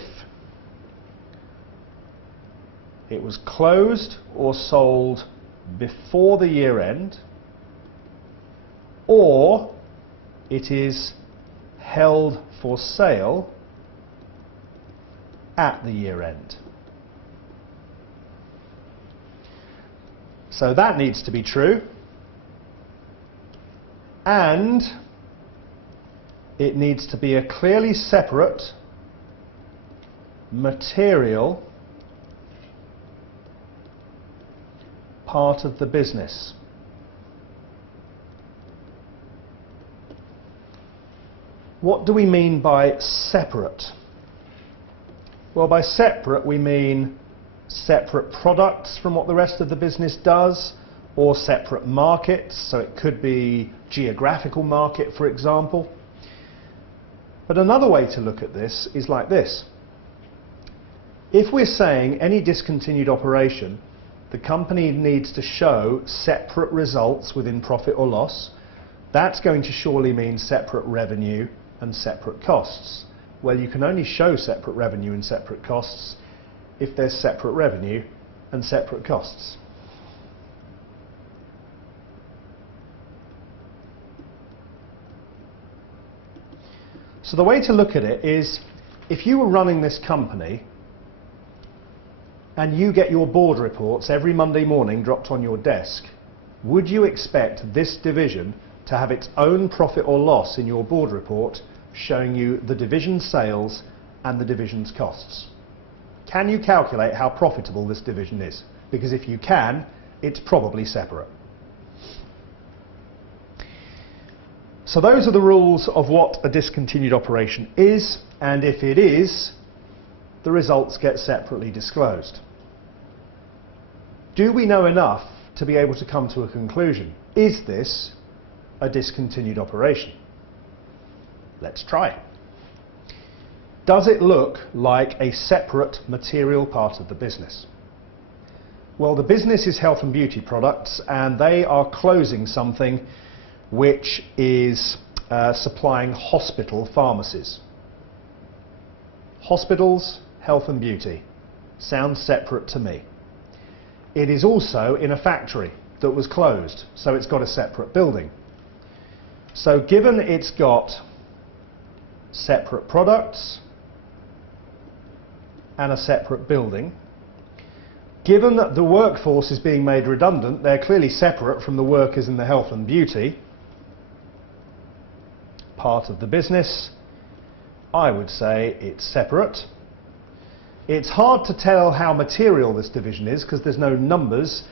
it was closed or sold before the year end, or it is held for sale at the year end. So that needs to be true, and it needs to be a clearly separate material part of the business. What do we mean by separate? Well, by separate we mean separate products from what the rest of the business does, or separate markets, so it could be geographical market, for example. But another way to look at this is like this. If we're saying any discontinued operation, the company needs to show separate results within profit or loss, that's going to surely mean separate revenue and separate costs. Well, you can only show separate revenue and separate costs if there's separate revenue and separate costs. So the way to look at it is, if you were running this company and you get your board reports every Monday morning dropped on your desk, would you expect this division to have its own profit or loss in your board report showing you the division's sales and the division's costs? Can you calculate how profitable this division is? Because if you can, it's probably separate. So those are the rules of what a discontinued operation is, and if it is, the results get separately disclosed. Do we know enough to be able to come to a conclusion? Is this a discontinued operation? Let's try. Does it look like a separate material part of the business? Well, the business is health and beauty products, and they are closing something which is supplying hospital pharmacies. Hospitals, health and beauty. Sounds separate to me. It is also in a factory that was closed, so it's got a separate building. So given it's got separate products and a separate building, given that the workforce is being made redundant, they're clearly separate from the workers in the health and beauty part of the business. I would say it's separate. It's hard to tell how material this division is because there's no numbers,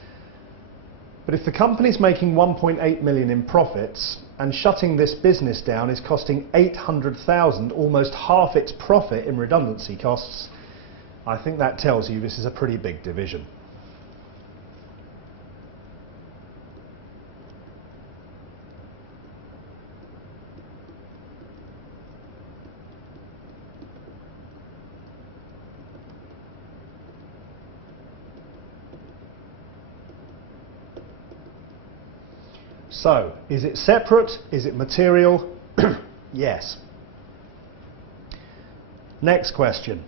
but if the company's making 1.8 million in profits and shutting this business down is costing 800,000, almost half its profit in redundancy costs, I think that tells you this is a pretty big division. So, is it separate? Is it material? Yes. Next question.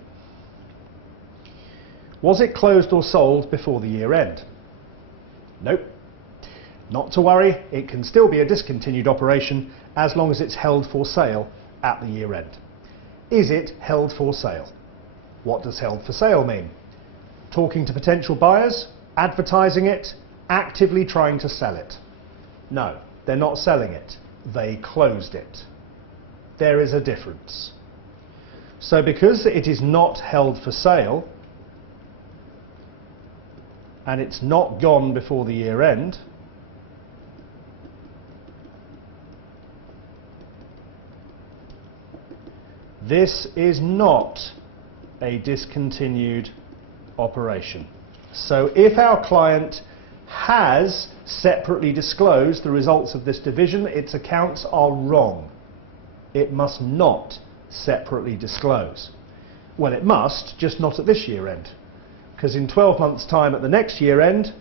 Was it closed or sold before the year end? Nope. Not to worry, it can still be a discontinued operation as long as it's held for sale at the year end. Is it held for sale? What does held for sale mean? Talking to potential buyers? Advertising it? Actively trying to sell it? No, they're not selling it. They closed it. There is a difference. So because it is not held for sale and it's not gone before the year end, this is not a discontinued operation. So if our client has separately disclosed the results of this division, its accounts are wrong. It must not separately disclose. Well, it must, just not at this year end. Because in 12 months' time at the next year end,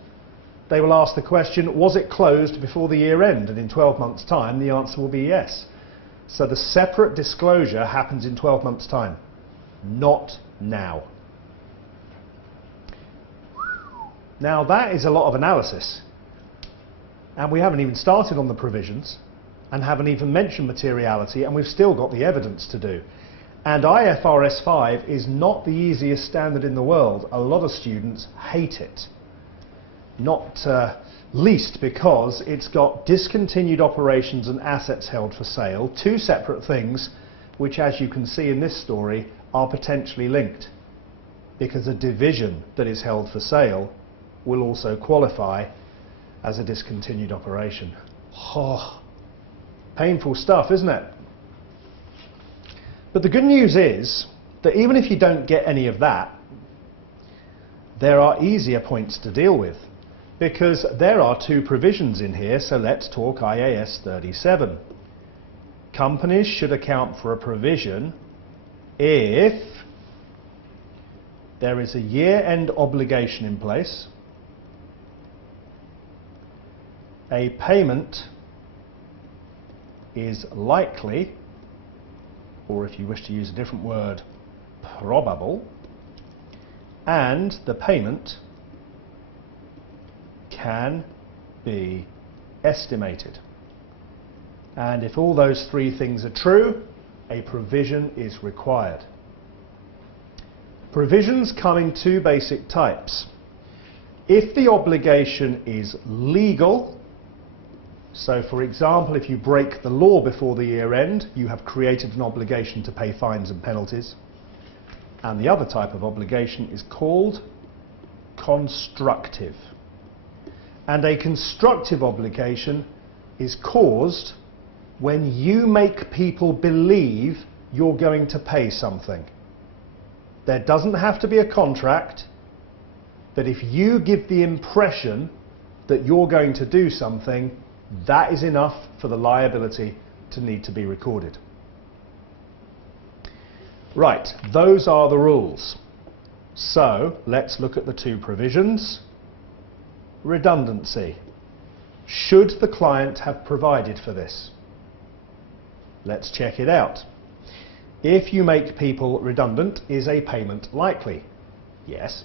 they will ask the question, was it closed before the year end? And in 12 months' time, the answer will be yes. So the separate disclosure happens in 12 months' time, not now. Now that is a lot of analysis, and we haven't even started on the provisions and haven't even mentioned materiality, and we've still got the evidence to do. And IFRS 5 is not the easiest standard in the world. A lot of students hate it, not least because it's got discontinued operations and assets held for sale, two separate things which, as you can see in this story, are potentially linked, because a division that is held for sale will also qualify as a discontinued operation. Oh, painful stuff, isn't it? But the good news is that even if you don't get any of that, there are easier points to deal with, because there are two provisions in here. So let's talk IAS 37. Companies should account for a provision if there is a year-end obligation in place, a payment is likely, or if you wish to use a different word, probable, and the payment can be estimated. And if all those three things are true, a provision is required. Provisions come in two basic types. If the obligation is legal, So, for example, if you break the law before the year end, you have created an obligation to pay fines and penalties. And the other type of obligation is called constructive. And a constructive obligation is caused when you make people believe you're going to pay something. There doesn't have to be a contract, but if you give the impression that you're going to do something, that is enough for the liability to need to be recorded. Right, those are the rules. So let's look at the two provisions. Redundancy. Should the client have provided for this? Let's check it out. If you make people redundant, is a payment likely? Yes.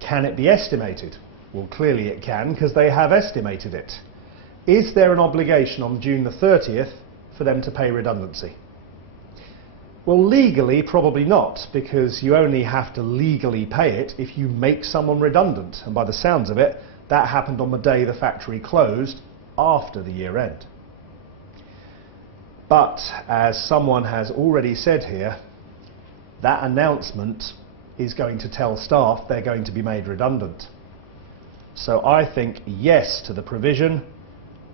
Can it be estimated? Well, clearly it can, because they have estimated it. Is there an obligation on June the 30th for them to pay redundancy? Well, legally, probably not, because you only have to legally pay it if you make someone redundant. And by the sounds of it, that happened on the day the factory closed after the year end. But, as someone has already said here, that announcement is going to tell staff they're going to be made redundant. So I think yes to the provision,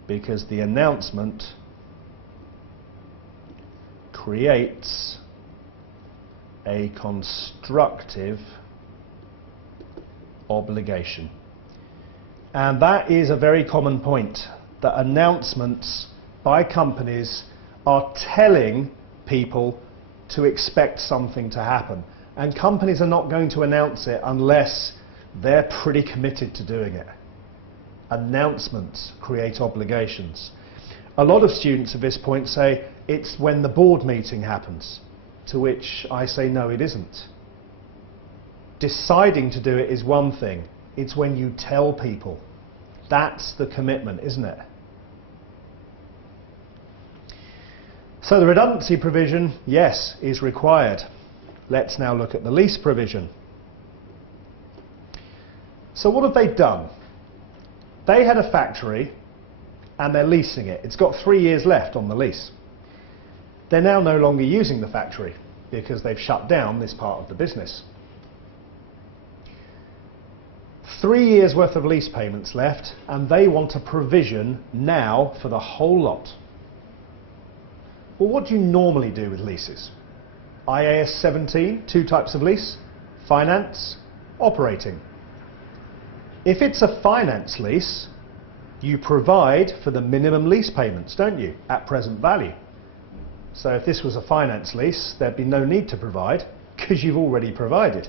because the announcement creates a constructive obligation. And that is a very common point, that announcements by companies are telling people to expect something to happen. And companies are not going to announce it unless they're pretty committed to doing it. Announcements create obligations. A lot of students at this point say it's when the board meeting happens, to which I say no, it isn't. Deciding to do it is one thing. It's when you tell people. That's the commitment, isn't it? So the redundancy provision, yes, is required. Let's now look at the lease provision. So what have they done? They had a factory and they're leasing it. It's got 3 years left on the lease. They're now no longer using the factory because they've shut down this part of the business. 3 years worth of lease payments left, and they want a provision now for the whole lot. Well, what do you normally do with leases? IAS 17, two types of lease: finance, operating. If it's a finance lease, you provide for the minimum lease payments, don't you, at present value. So if this was a finance lease, there'd be no need to provide, because you've already provided.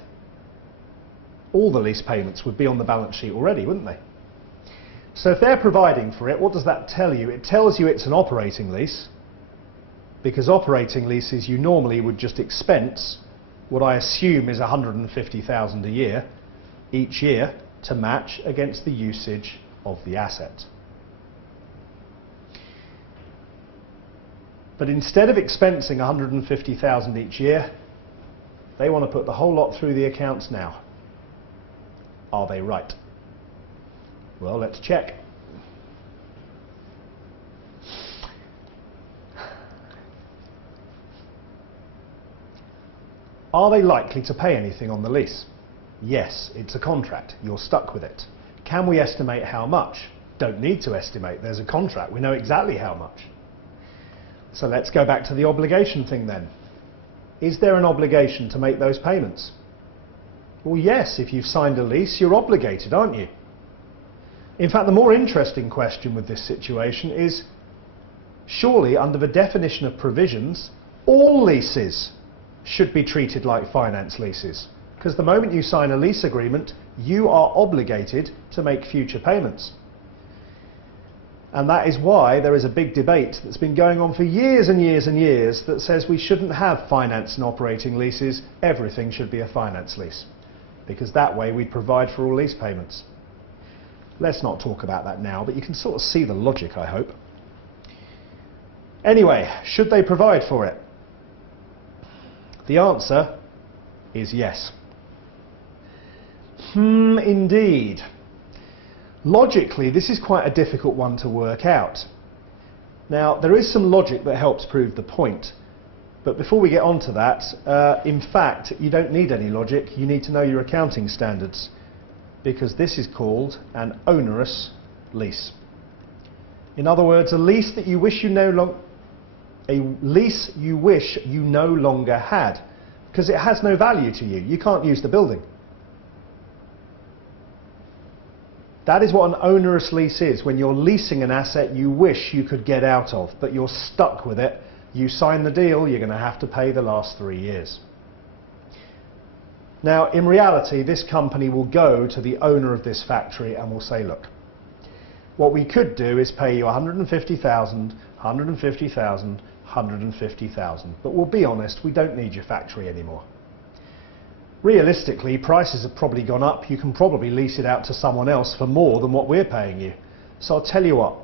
All the lease payments would be on the balance sheet already, wouldn't they? So if they're providing for it, what does that tell you? It tells you it's an operating lease, because operating leases you normally would just expense what I assume is $150,000 a year, each year, to match against the usage of the asset. But instead of expensing $150,000 each year, they want to put the whole lot through the accounts now. Are they right? Well, let's check. Are they likely to pay anything on the lease? Yes, it's a contract. You're stuck with it. Can we estimate how much? Don't need to estimate. There's a contract. We know exactly how much. So let's go back to the obligation thing then. Is there an obligation to make those payments? Well, yes, if you've signed a lease, you're obligated, aren't you? In fact, the more interesting question with this situation is, surely under the definition of provisions, all leases should be treated like finance leases. Because the moment you sign a lease agreement, you are obligated to make future payments. And that is why there is a big debate that's been going on for years and years and years that says we shouldn't have finance and operating leases, everything should be a finance lease. Because that way we'd provide for all lease payments. Let's not talk about that now, but you can sort of see the logic, I hope. Anyway, should they provide for it? The answer is yes. Indeed. Logically, this is quite a difficult one to work out. Now, there is some logic that helps prove the point, but before we get on to that, in fact, you don't need any logic, you need to know your accounting standards, because this is called an onerous lease. In other words, a lease that you wish you no longer had, because it has no value to you. You can't use the building. That is what an onerous lease is, when you're leasing an asset you wish you could get out of, but you're stuck with it. You sign the deal, you're going to have to pay the last 3 years. Now, in reality, this company will go to the owner of this factory and will say, look, what we could do is pay you 150,000, 150,000, 150,000, but we'll be honest, we don't need your factory anymore. Realistically, prices have probably gone up. You can probably lease it out to someone else for more than what we're paying you. So I'll tell you what,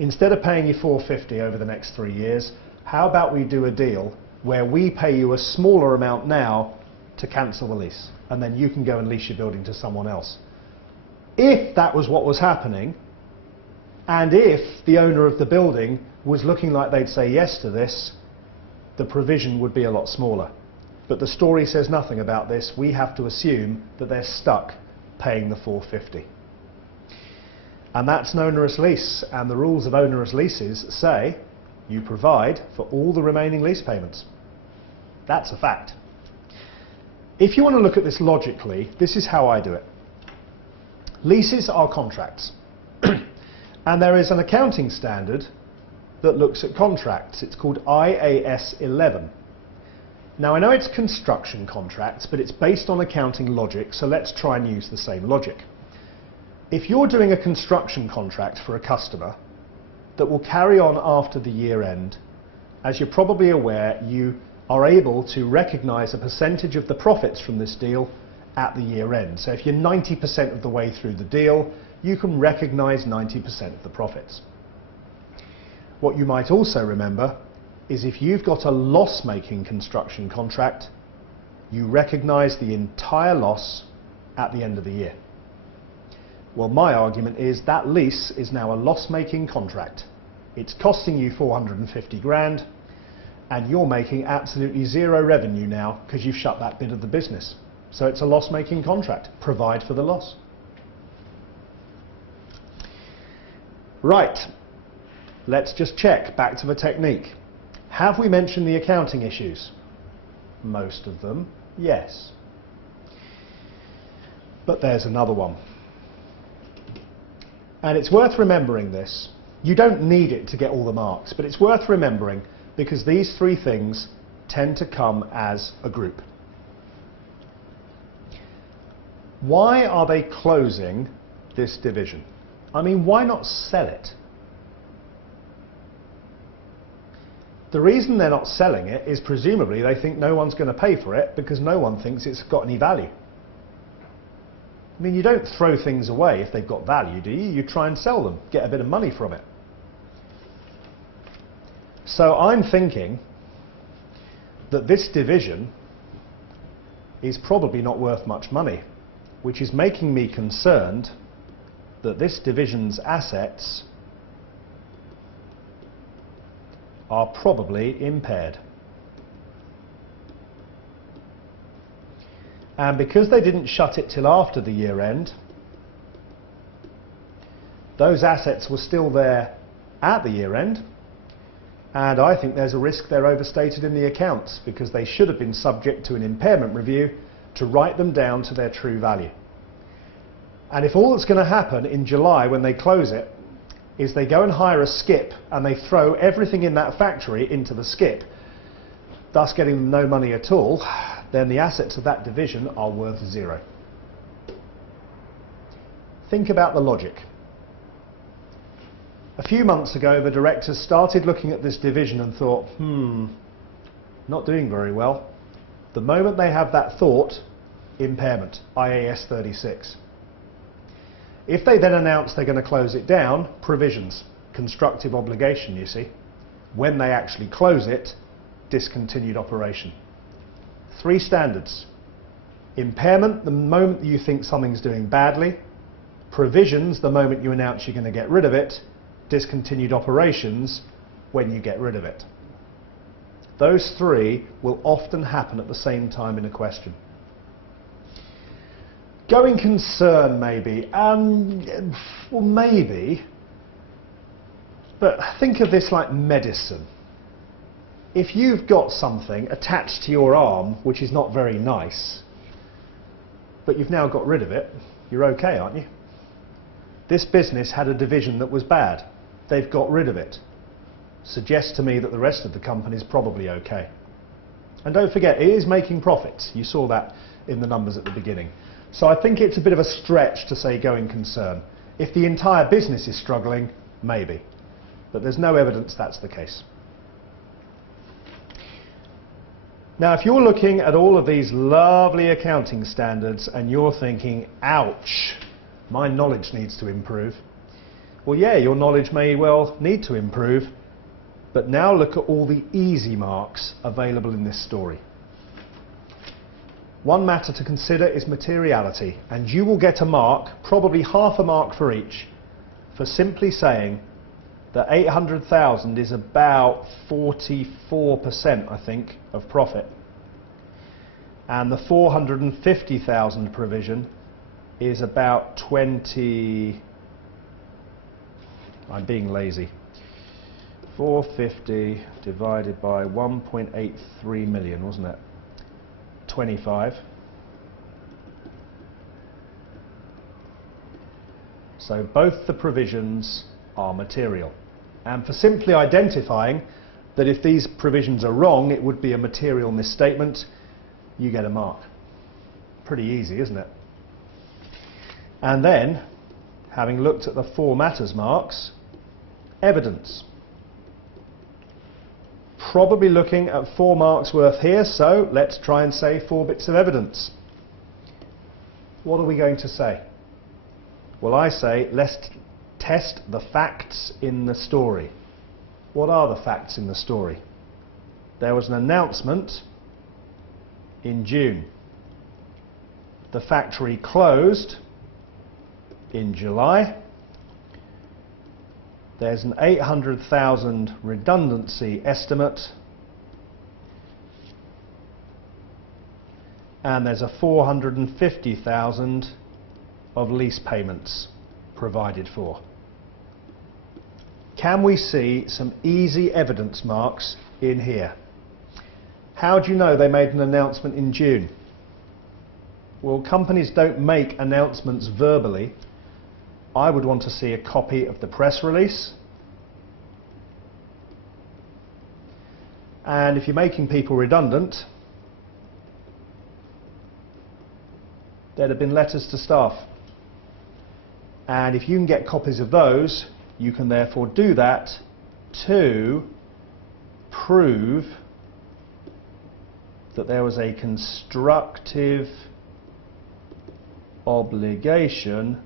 instead of paying you 450 over the next 3 years, how about we do a deal where we pay you a smaller amount now to cancel the lease, and then you can go and lease your building to someone else. If that was what was happening, and if the owner of the building was looking like they'd say yes to this, the provision would be a lot smaller. But the story says nothing about this. We have to assume that they're stuck paying the 450. And that's an onerous lease, and the rules of onerous leases say you provide for all the remaining lease payments. That's a fact. If you want to look at this logically, this is how I do it. Leases are contracts. And there is an accounting standard that looks at contracts. It's called IAS 11. Now, I know it's construction contracts, but it's based on accounting logic, so let's try and use the same logic. If you're doing a construction contract for a customer that will carry on after the year end, as you're probably aware, you are able to recognise a percentage of the profits from this deal at the year end. So if you're 90% of the way through the deal, you can recognise 90% of the profits. What you might also remember is if you've got a loss-making construction contract, you recognise the entire loss at the end of the year. Well, my argument is that lease is now a loss-making contract. It's costing you 450 grand, and you're making absolutely zero revenue now because you've shut that bit of the business. So it's a loss-making contract. Provide for the loss. Right, let's just check, back to the technique. Have we mentioned the accounting issues? Most of them, yes. But there's another one. And it's worth remembering this. You don't need it to get all the marks, but it's worth remembering because these three things tend to come as a group. Why are they closing this division? I mean, why not sell it? The reason they're not selling it is presumably they think no one's going to pay for it because no one thinks it's got any value. I mean, you don't throw things away if they've got value, do you? You try and sell them, get a bit of money from it. So I'm thinking that this division is probably not worth much money, which is making me concerned that this division's assets are probably impaired. And because they didn't shut it till after the year end, those assets were still there at the year end, and I think there's a risk they're overstated in the accounts because they should have been subject to an impairment review to write them down to their true value. And if all that's going to happen in July when they close it is they go and hire a skip and they throw everything in that factory into the skip, thus getting them no money at all, then the assets of that division are worth zero. Think about the logic. A few months ago, the directors started looking at this division and thought, not doing very well. The moment they have that thought, impairment, IAS 36. If they then announce they're going to close it down, provisions, constructive obligation, you see. When they actually close it, discontinued operation. Three standards. Impairment, the moment you think something's doing badly. Provisions the moment you announce you're going to get rid of it. Discontinued operations when you get rid of it. Those three will often happen at the same time in a question. Going concern, maybe. Well, maybe. But think of this like medicine. If you've got something attached to your arm which is not very nice, but you've now got rid of it, you're okay, aren't you? This business had a division that was bad. They've got rid of it. Suggests to me that the rest of the company is probably okay. And don't forget, it is making profits. You saw that in the numbers at the beginning. So I think it's a bit of a stretch to say going concern. If the entire business is struggling, maybe. But there's no evidence that's the case. Now, if you're looking at all of these lovely accounting standards and you're thinking, ouch, my knowledge needs to improve. Well, yeah, your knowledge may well need to improve, but now look at all the easy marks available in this story. One matter to consider is materiality, and you will get a mark, probably half a mark for each, for simply saying that 800,000 is about 44%, I think, of profit. And the 450,000 provision is about 20... I'm being lazy. 450 divided by 1.83 million, wasn't it? 25. So both the provisions are material. And for simply identifying that if these provisions are wrong, it would be a material misstatement, you get a mark. Pretty easy, isn't it? And then, having looked at the 4 matters marks, evidence. Probably looking at 4 marks worth here, so let's try and say 4 bits of evidence. What are we going to say? Well, I say let's test the facts in the story. What are the facts in the story? There was an announcement in June. The factory closed in July. There's an 800,000 redundancy estimate, and there's a 450,000 of lease payments provided for. Can we see some easy evidence marks in here? How do you know they made an announcement in June? Well, companies don't make announcements verbally. I would want to see a copy of the press release. And if you're making people redundant, there'd have been letters to staff. And if you can get copies of those, you can therefore do that to prove that there was a constructive obligation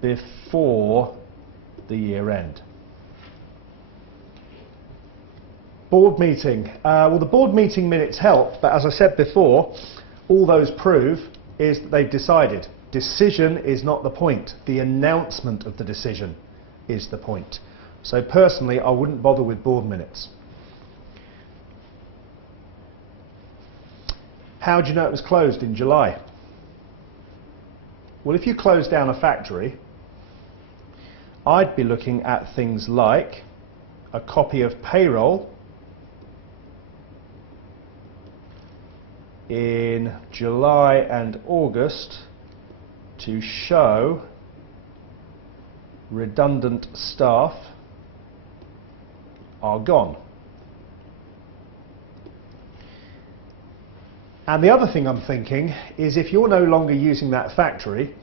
before the year end. Board meeting. Well, the board meeting minutes help, but as I said before, all those prove is that they've decided. Decision is not the point. The announcement of the decision is the point. So personally, I wouldn't bother with board minutes. How do you know it was closed in July? Well, if you close down a factory, I'd be looking at things like a copy of payroll in July and August to show redundant staff are gone. And the other thing I'm thinking is if you're no longer using that factory,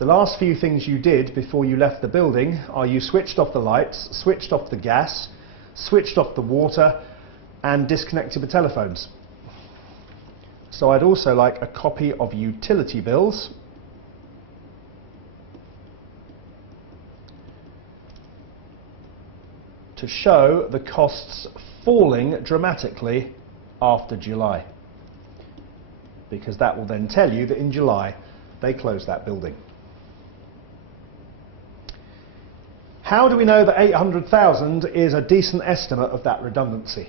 the last few things you did before you left the building are you switched off the lights, switched off the gas, switched off the water, and disconnected the telephones. So I'd also like a copy of utility bills to show the costs falling dramatically after July, because that will then tell you that in July they closed that building. How do we know that 800,000 is a decent estimate of that redundancy?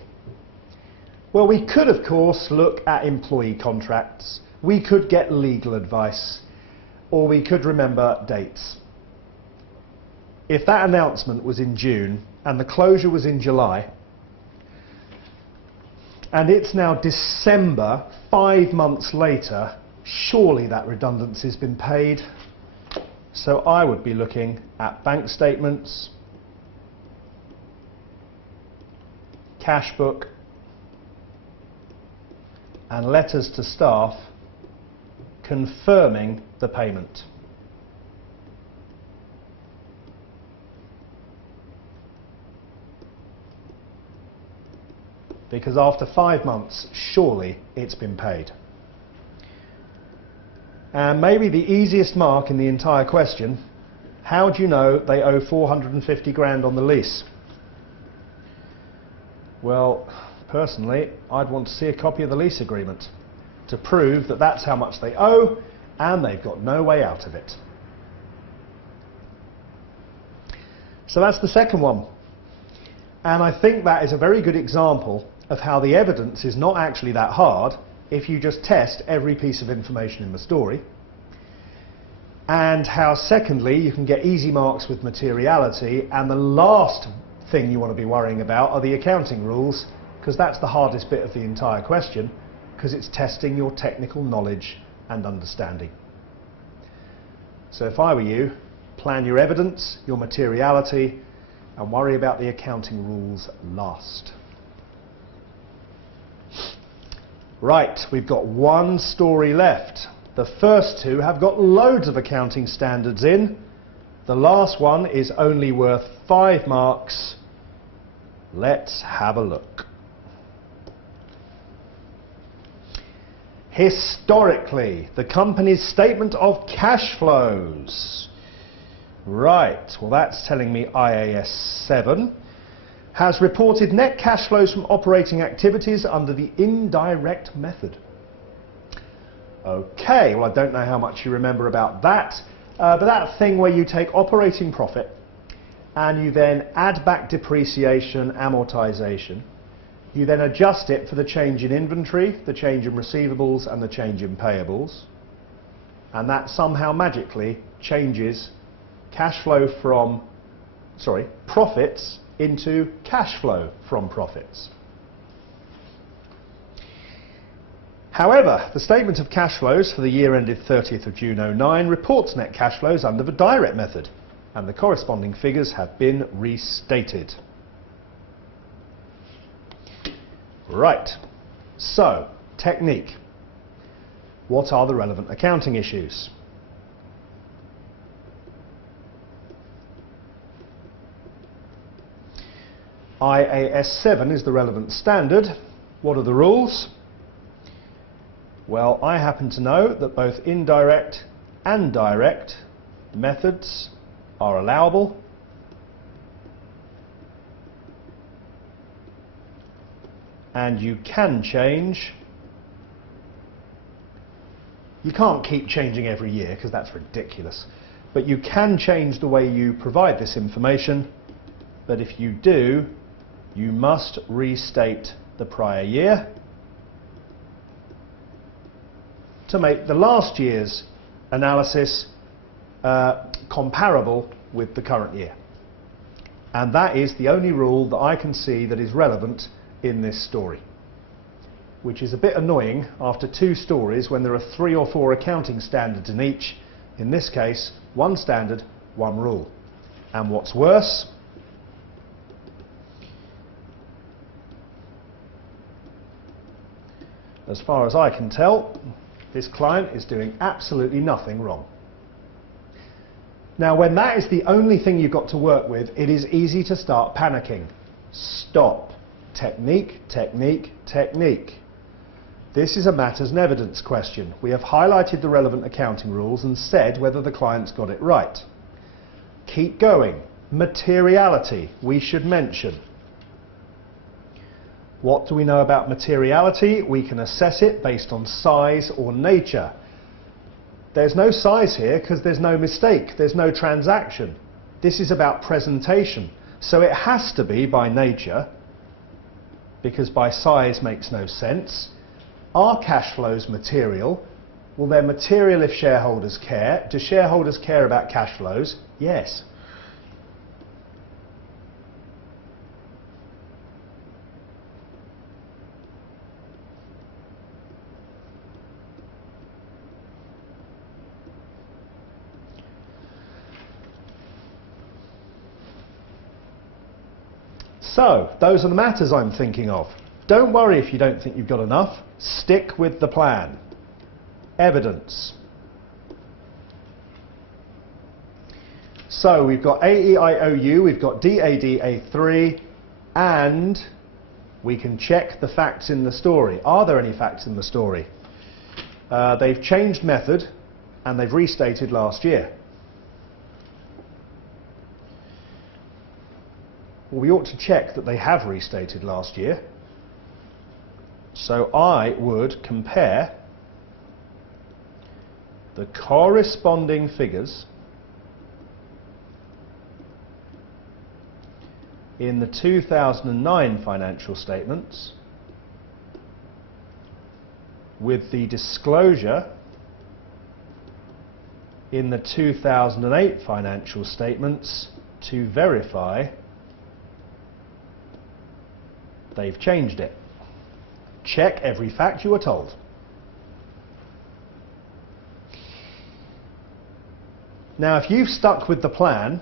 Well, we could, of course, look at employee contracts. We could get legal advice, or we could remember dates. If that announcement was in June and the closure was in July, and it's now December, 5 months later, surely that redundancy has been paid. So I would be looking at bank statements, cash book, and letters to staff confirming the payment. Because after 5 months, surely it's been paid. And maybe the easiest mark in the entire question, how do you know they owe 450 grand on the lease? Well, personally, I'd want to see a copy of the lease agreement to prove that that's how much they owe and they've got no way out of it. So that's the second one. And I think that is a very good example of how the evidence is not actually that hard if you just test every piece of information in the story, and how secondly you can get easy marks with materiality, and the last thing you want to be worrying about are the accounting rules, because that's the hardest bit of the entire question, because it's testing your technical knowledge and understanding. So if I were you, plan your evidence, your materiality, and worry about the accounting rules last. Right, we've got one story left. The first two have got loads of accounting standards in. The last one is only worth 5 marks. Let's have a look. Historically, the company's statement of cash flows. Right, well that's telling me IAS 7 has reported net cash flows from operating activities under the indirect method. Okay, well I don't know how much you remember about that, but that thing where you take operating profit and you then add back depreciation, amortization, you then adjust it for the change in inventory, the change in receivables and the change in payables, and that somehow magically changes profits into cash flow from profits. However, the statement of cash flows for the year ended 30th of June 2009 reports net cash flows under the direct method, and the corresponding figures have been restated. Right, so technique. What are the relevant accounting issues? IAS 7 is the relevant standard. What are the rules? Well, I happen to know that both indirect and direct methods are allowable. And you can change. You can't keep changing every year because that's ridiculous. But you can change the way you provide this information. But if you do, you must restate the prior year to make the last year's analysis comparable with the current year. And that is the only rule that I can see that is relevant in this story, which is a bit annoying after 2 stories when there are 3 or 4 accounting standards in each. In this case, 1 standard, 1 rule. And what's worse, as far as I can tell, this client is doing absolutely nothing wrong. Now, when that is the only thing you've got to work with, it is easy to start panicking. Stop. Technique, technique, technique. This is a matters and evidence question. We have highlighted the relevant accounting rules and said whether the client's got it right. Keep going. Materiality, we should mention. What do we know about materiality? We can assess it based on size or nature. There's no size here because there's no mistake, there's no transaction. This is about presentation. So it has to be by nature, because by size makes no sense. Are cash flows material? Well, they're material if shareholders care. Do shareholders care about cash flows? Yes. So, those are the matters I'm thinking of. Don't worry if you don't think you've got enough. Stick with the plan. Evidence. So we've got AEIOU, we've got DADA3, and we can check the facts in the story. Are there any facts in the story? They've changed method and they've restated last year. Well, we ought to check that they have restated last year. So I would compare the corresponding figures in the 2009 financial statements with the disclosure in the 2008 financial statements to verify they've changed it. Check every fact you were told. Now, if you've stuck with the plan,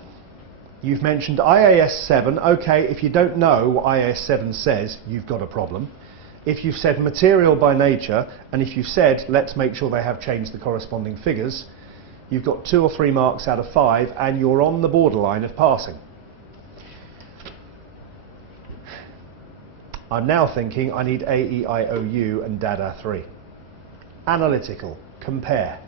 you've mentioned IAS 7. Okay, if you don't know what IAS 7 says, you've got a problem. If you've said material by nature, and if you've said let's make sure they have changed the corresponding figures, you've got 2 or 3 marks out of 5 and you're on the borderline of passing. I'm now thinking I need AEIOU and DADA3. Analytical. Compare.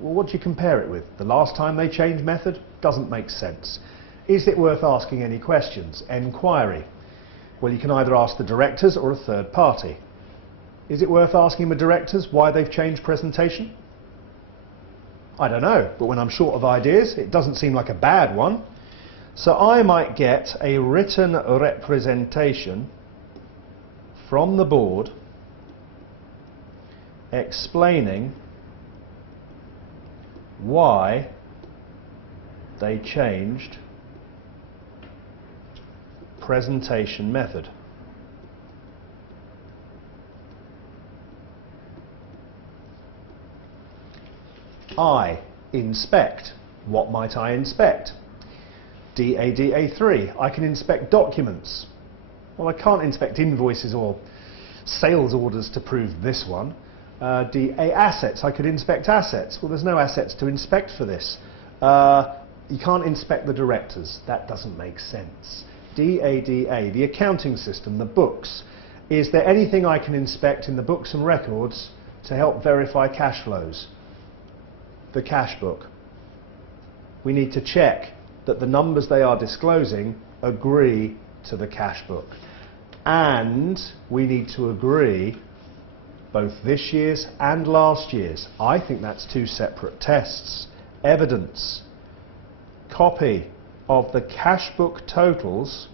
Well, what do you compare it with? The last time they changed method? Doesn't make sense. Is it worth asking any questions? Enquiry. Well, you can either ask the directors or a third party. Is it worth asking the directors why they've changed presentation? I don't know, but when I'm short of ideas, it doesn't seem like a bad one. So I might get a written representation from the board explaining why they changed presentation method. I inspect. What might I inspect? DADA3, I can inspect documents. Well, I can't inspect invoices or sales orders to prove this one. DA assets, I could inspect assets. Well, there's no assets to inspect for this. You can't inspect the directors. That doesn't make sense. DADA, the accounting system, the books. Is there anything I can inspect in the books and records to help verify cash flows? The cash book. We need to check that the numbers they are disclosing agree to the cash book. And we need to agree both this year's and last year's. I think that's 2 separate tests. Evidence. Copy of the cash book totals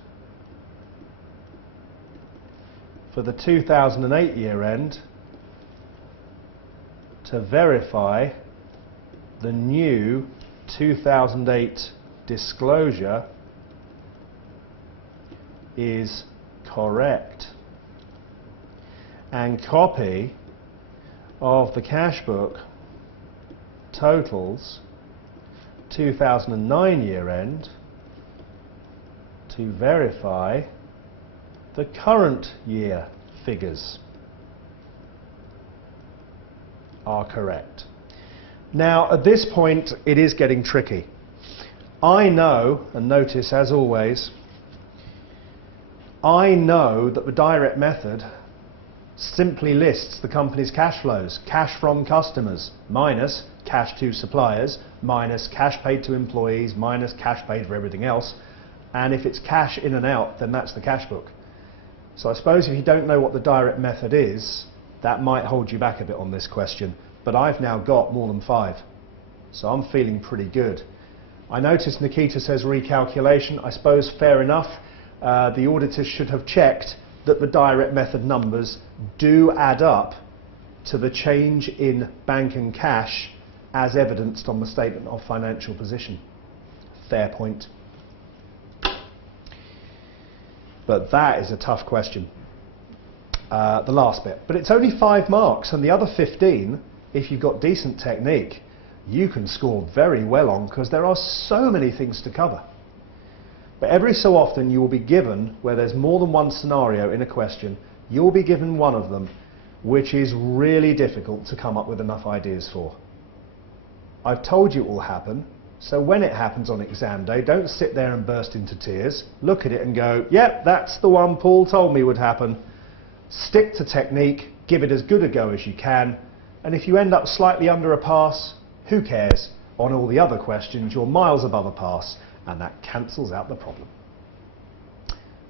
for the 2008 year end to verify the new 2008 disclosure is correct, and copy of the cash book totals 2009 year end to verify the current year figures are correct. Now, at this point, it is getting tricky. I know, and notice as always, I know that the direct method simply lists the company's cash flows. Cash from customers minus cash to suppliers minus cash paid to employees minus cash paid for everything else. And if it's cash in and out, then that's the cash book. So I suppose if you don't know what the direct method is, that might hold you back a bit on this question. But I've now got more than 5. So I'm feeling pretty good. I noticed Nikita says recalculation. I suppose fair enough. The auditors should have checked that the direct method numbers do add up to the change in bank and cash as evidenced on the statement of financial position. Fair point. But that is a tough question. The last bit. But it's only 5 marks, and the other 15, if you've got decent technique, you can score very well on, because there are so many things to cover. But every so often you will be given, where there's more than one scenario in a question, you'll be given one of them which is really difficult to come up with enough ideas for. I've told you it will happen, so when it happens on exam day, don't sit there and burst into tears. Look at it and go, yep, that's the one Paul told me would happen. Stick to technique, give it as good a go as you can, and if you end up slightly under a pass, who cares? On all the other questions, you're miles above a pass, and that cancels out the problem.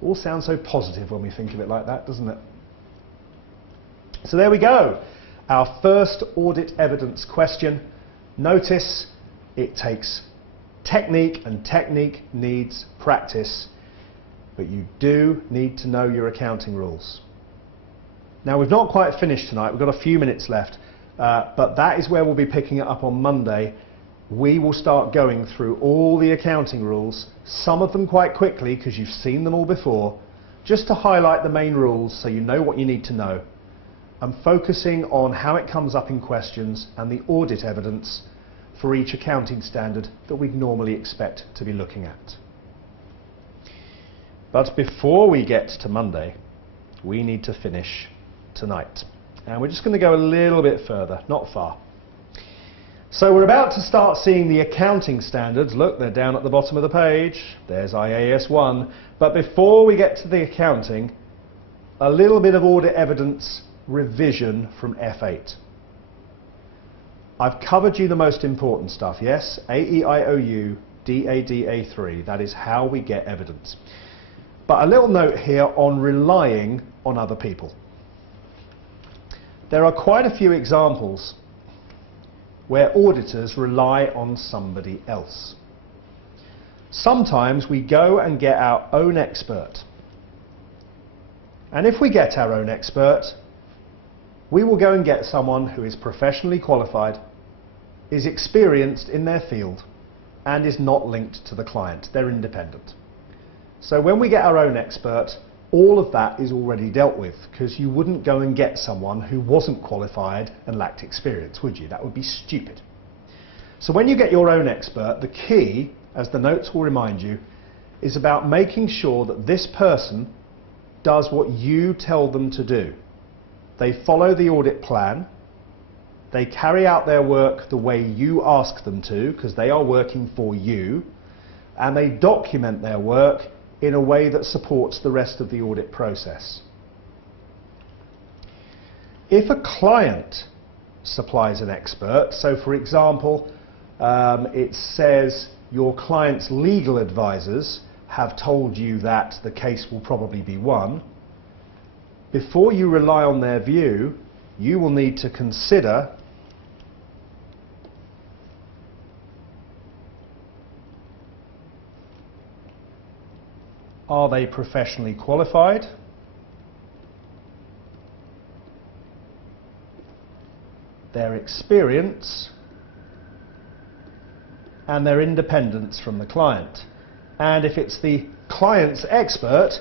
All sounds so positive when we think of it like that, doesn't it? So there we go, our first audit evidence question. Notice it takes technique, and technique needs practice, but you do need to know your accounting rules. Now, we've not quite finished tonight, we've got a few minutes left, but that is where we'll be picking it up on Monday. We will start going through all the accounting rules, some of them quite quickly because you've seen them all before, just to highlight the main rules so you know what you need to know, and focusing on how it comes up in questions and the audit evidence for each accounting standard that we'd normally expect to be looking at. But before we get to Monday, we need to finish tonight. And we're just going to go a little bit further, not far. So we're about to start seeing the accounting standards. Look, they're down at the bottom of the page. There's IAS 1. But before we get to the accounting, a little bit of audit evidence revision from F8. I've covered you the most important stuff, yes? AEIOU, DADA3, that is how we get evidence. But a little note here on relying on other people. There are quite a few examples where auditors rely on somebody else. Sometimes we go and get our own expert. And if we get our own expert, we will go and get someone who is professionally qualified, is experienced in their field, and is not linked to the client. They're independent. So when we get our own expert, all of that is already dealt with, because you wouldn't go and get someone who wasn't qualified and lacked experience, would you? That would be stupid. So when you get your own expert, the key, as the notes will remind you, is about making sure that this person does what you tell them to do. They follow the audit plan, they carry out their work the way you ask them to, because they are working for you, and they document their work in a way that supports the rest of the audit process. If a client supplies an expert, so for example, it says your client's legal advisors have told you that the case will probably be won, before you rely on their view, you will need to consider are they professionally qualified? Their experience and their independence from the client. And if it's the client's expert,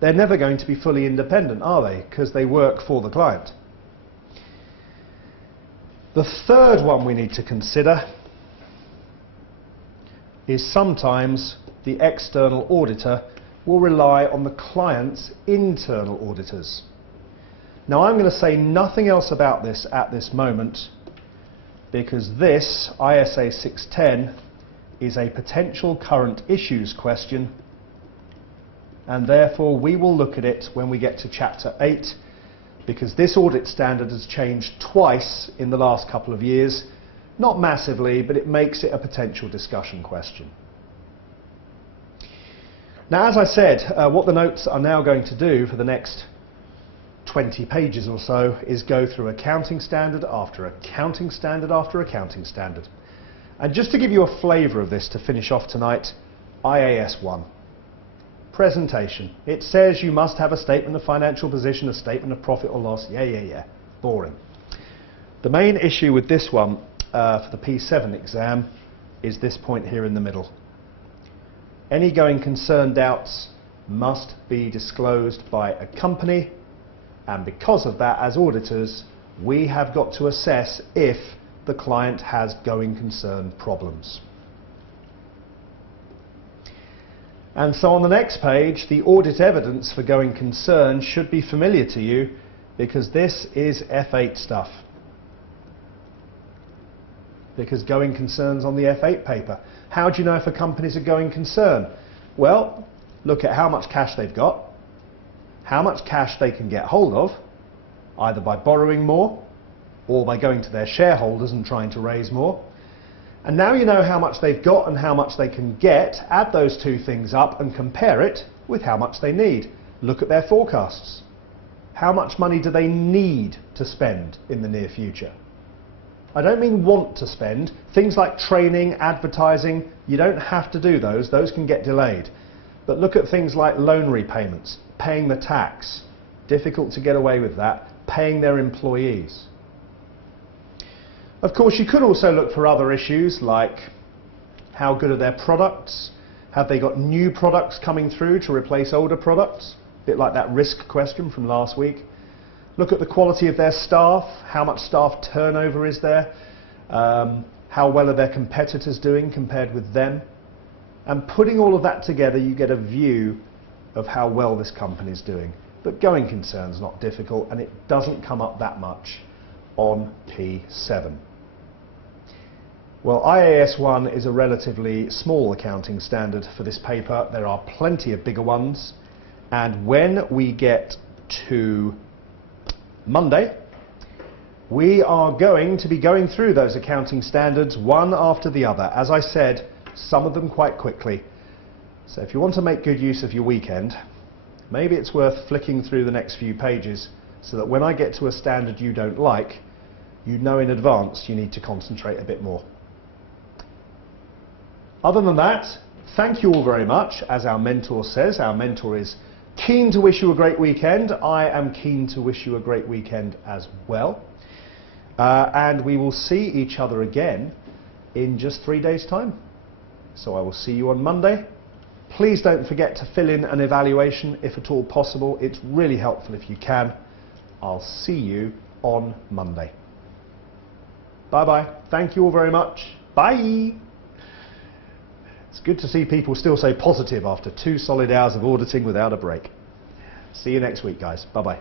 they're never going to be fully independent, are they? Because they work for the client. The third one we need to consider is sometimes the external auditor will rely on the client's internal auditors. Now I'm going to say nothing else about this at this moment, because this ISA 610 is a potential current issues question, and therefore we will look at it when we get to chapter 8, because this audit standard has changed twice in the last couple of years. Not massively, but it makes it a potential discussion question. Now, as I said, what the notes are now going to do for the next 20 pages or so is go through accounting standard after accounting standard after accounting standard. And just to give you a flavour of this to finish off tonight, IAS 1. Presentation. It says you must have a statement of financial position, a statement of profit or loss. Yeah. Boring. The main issue with this one for the P7 exam is this point here in the middle. Any going concern doubts must be disclosed by a company, and because of that, as auditors, we have got to assess if the client has going concern problems. And so on the next page, the audit evidence for going concern should be familiar to you, because this is F8 stuff. Because going concern's on the F8 paper. How do you know if a company's a going concern? Well, look at how much cash they've got, how much cash they can get hold of, either by borrowing more or by going to their shareholders and trying to raise more. And now you know how much they've got and how much they can get. Add those two things up and compare it with how much they need. Look at their forecasts. How much money do they need to spend in the near future? I don't mean want to spend. Things like training, advertising, you don't have to do those. Those can get delayed. But look at things like loan repayments, paying the tax. Difficult to get away with that. Paying their employees. Of course, you could also look for other issues like how good are their products? Have they got new products coming through to replace older products? A bit like that risk question from last week. Look at the quality of their staff, how much staff turnover is there, how well are their competitors doing compared with them. And putting all of that together, you get a view of how well this company is doing. But going concern's not difficult, and it doesn't come up that much on P7. Well, IAS 1 is a relatively small accounting standard for this paper. There are plenty of bigger ones, and when we get to Monday, we are going to be going through those accounting standards one after the other. As I said, some of them quite quickly. So if you want to make good use of your weekend, maybe it's worth flicking through the next few pages so that when I get to a standard you don't like, you know in advance you need to concentrate a bit more. Other than that, thank you all very much. As our mentor says, our mentor is keen to wish you a great weekend. I am keen to wish you a great weekend as well. And we will see each other again in just 3 days' time. So I will see you on Monday. Please don't forget to fill in an evaluation if at all possible. It's really helpful if you can. I'll see you on Monday. Bye-bye. Thank you all very much. Bye. It's good to see people still so positive after 2 solid hours of auditing without a break. See you next week, guys. Bye-bye.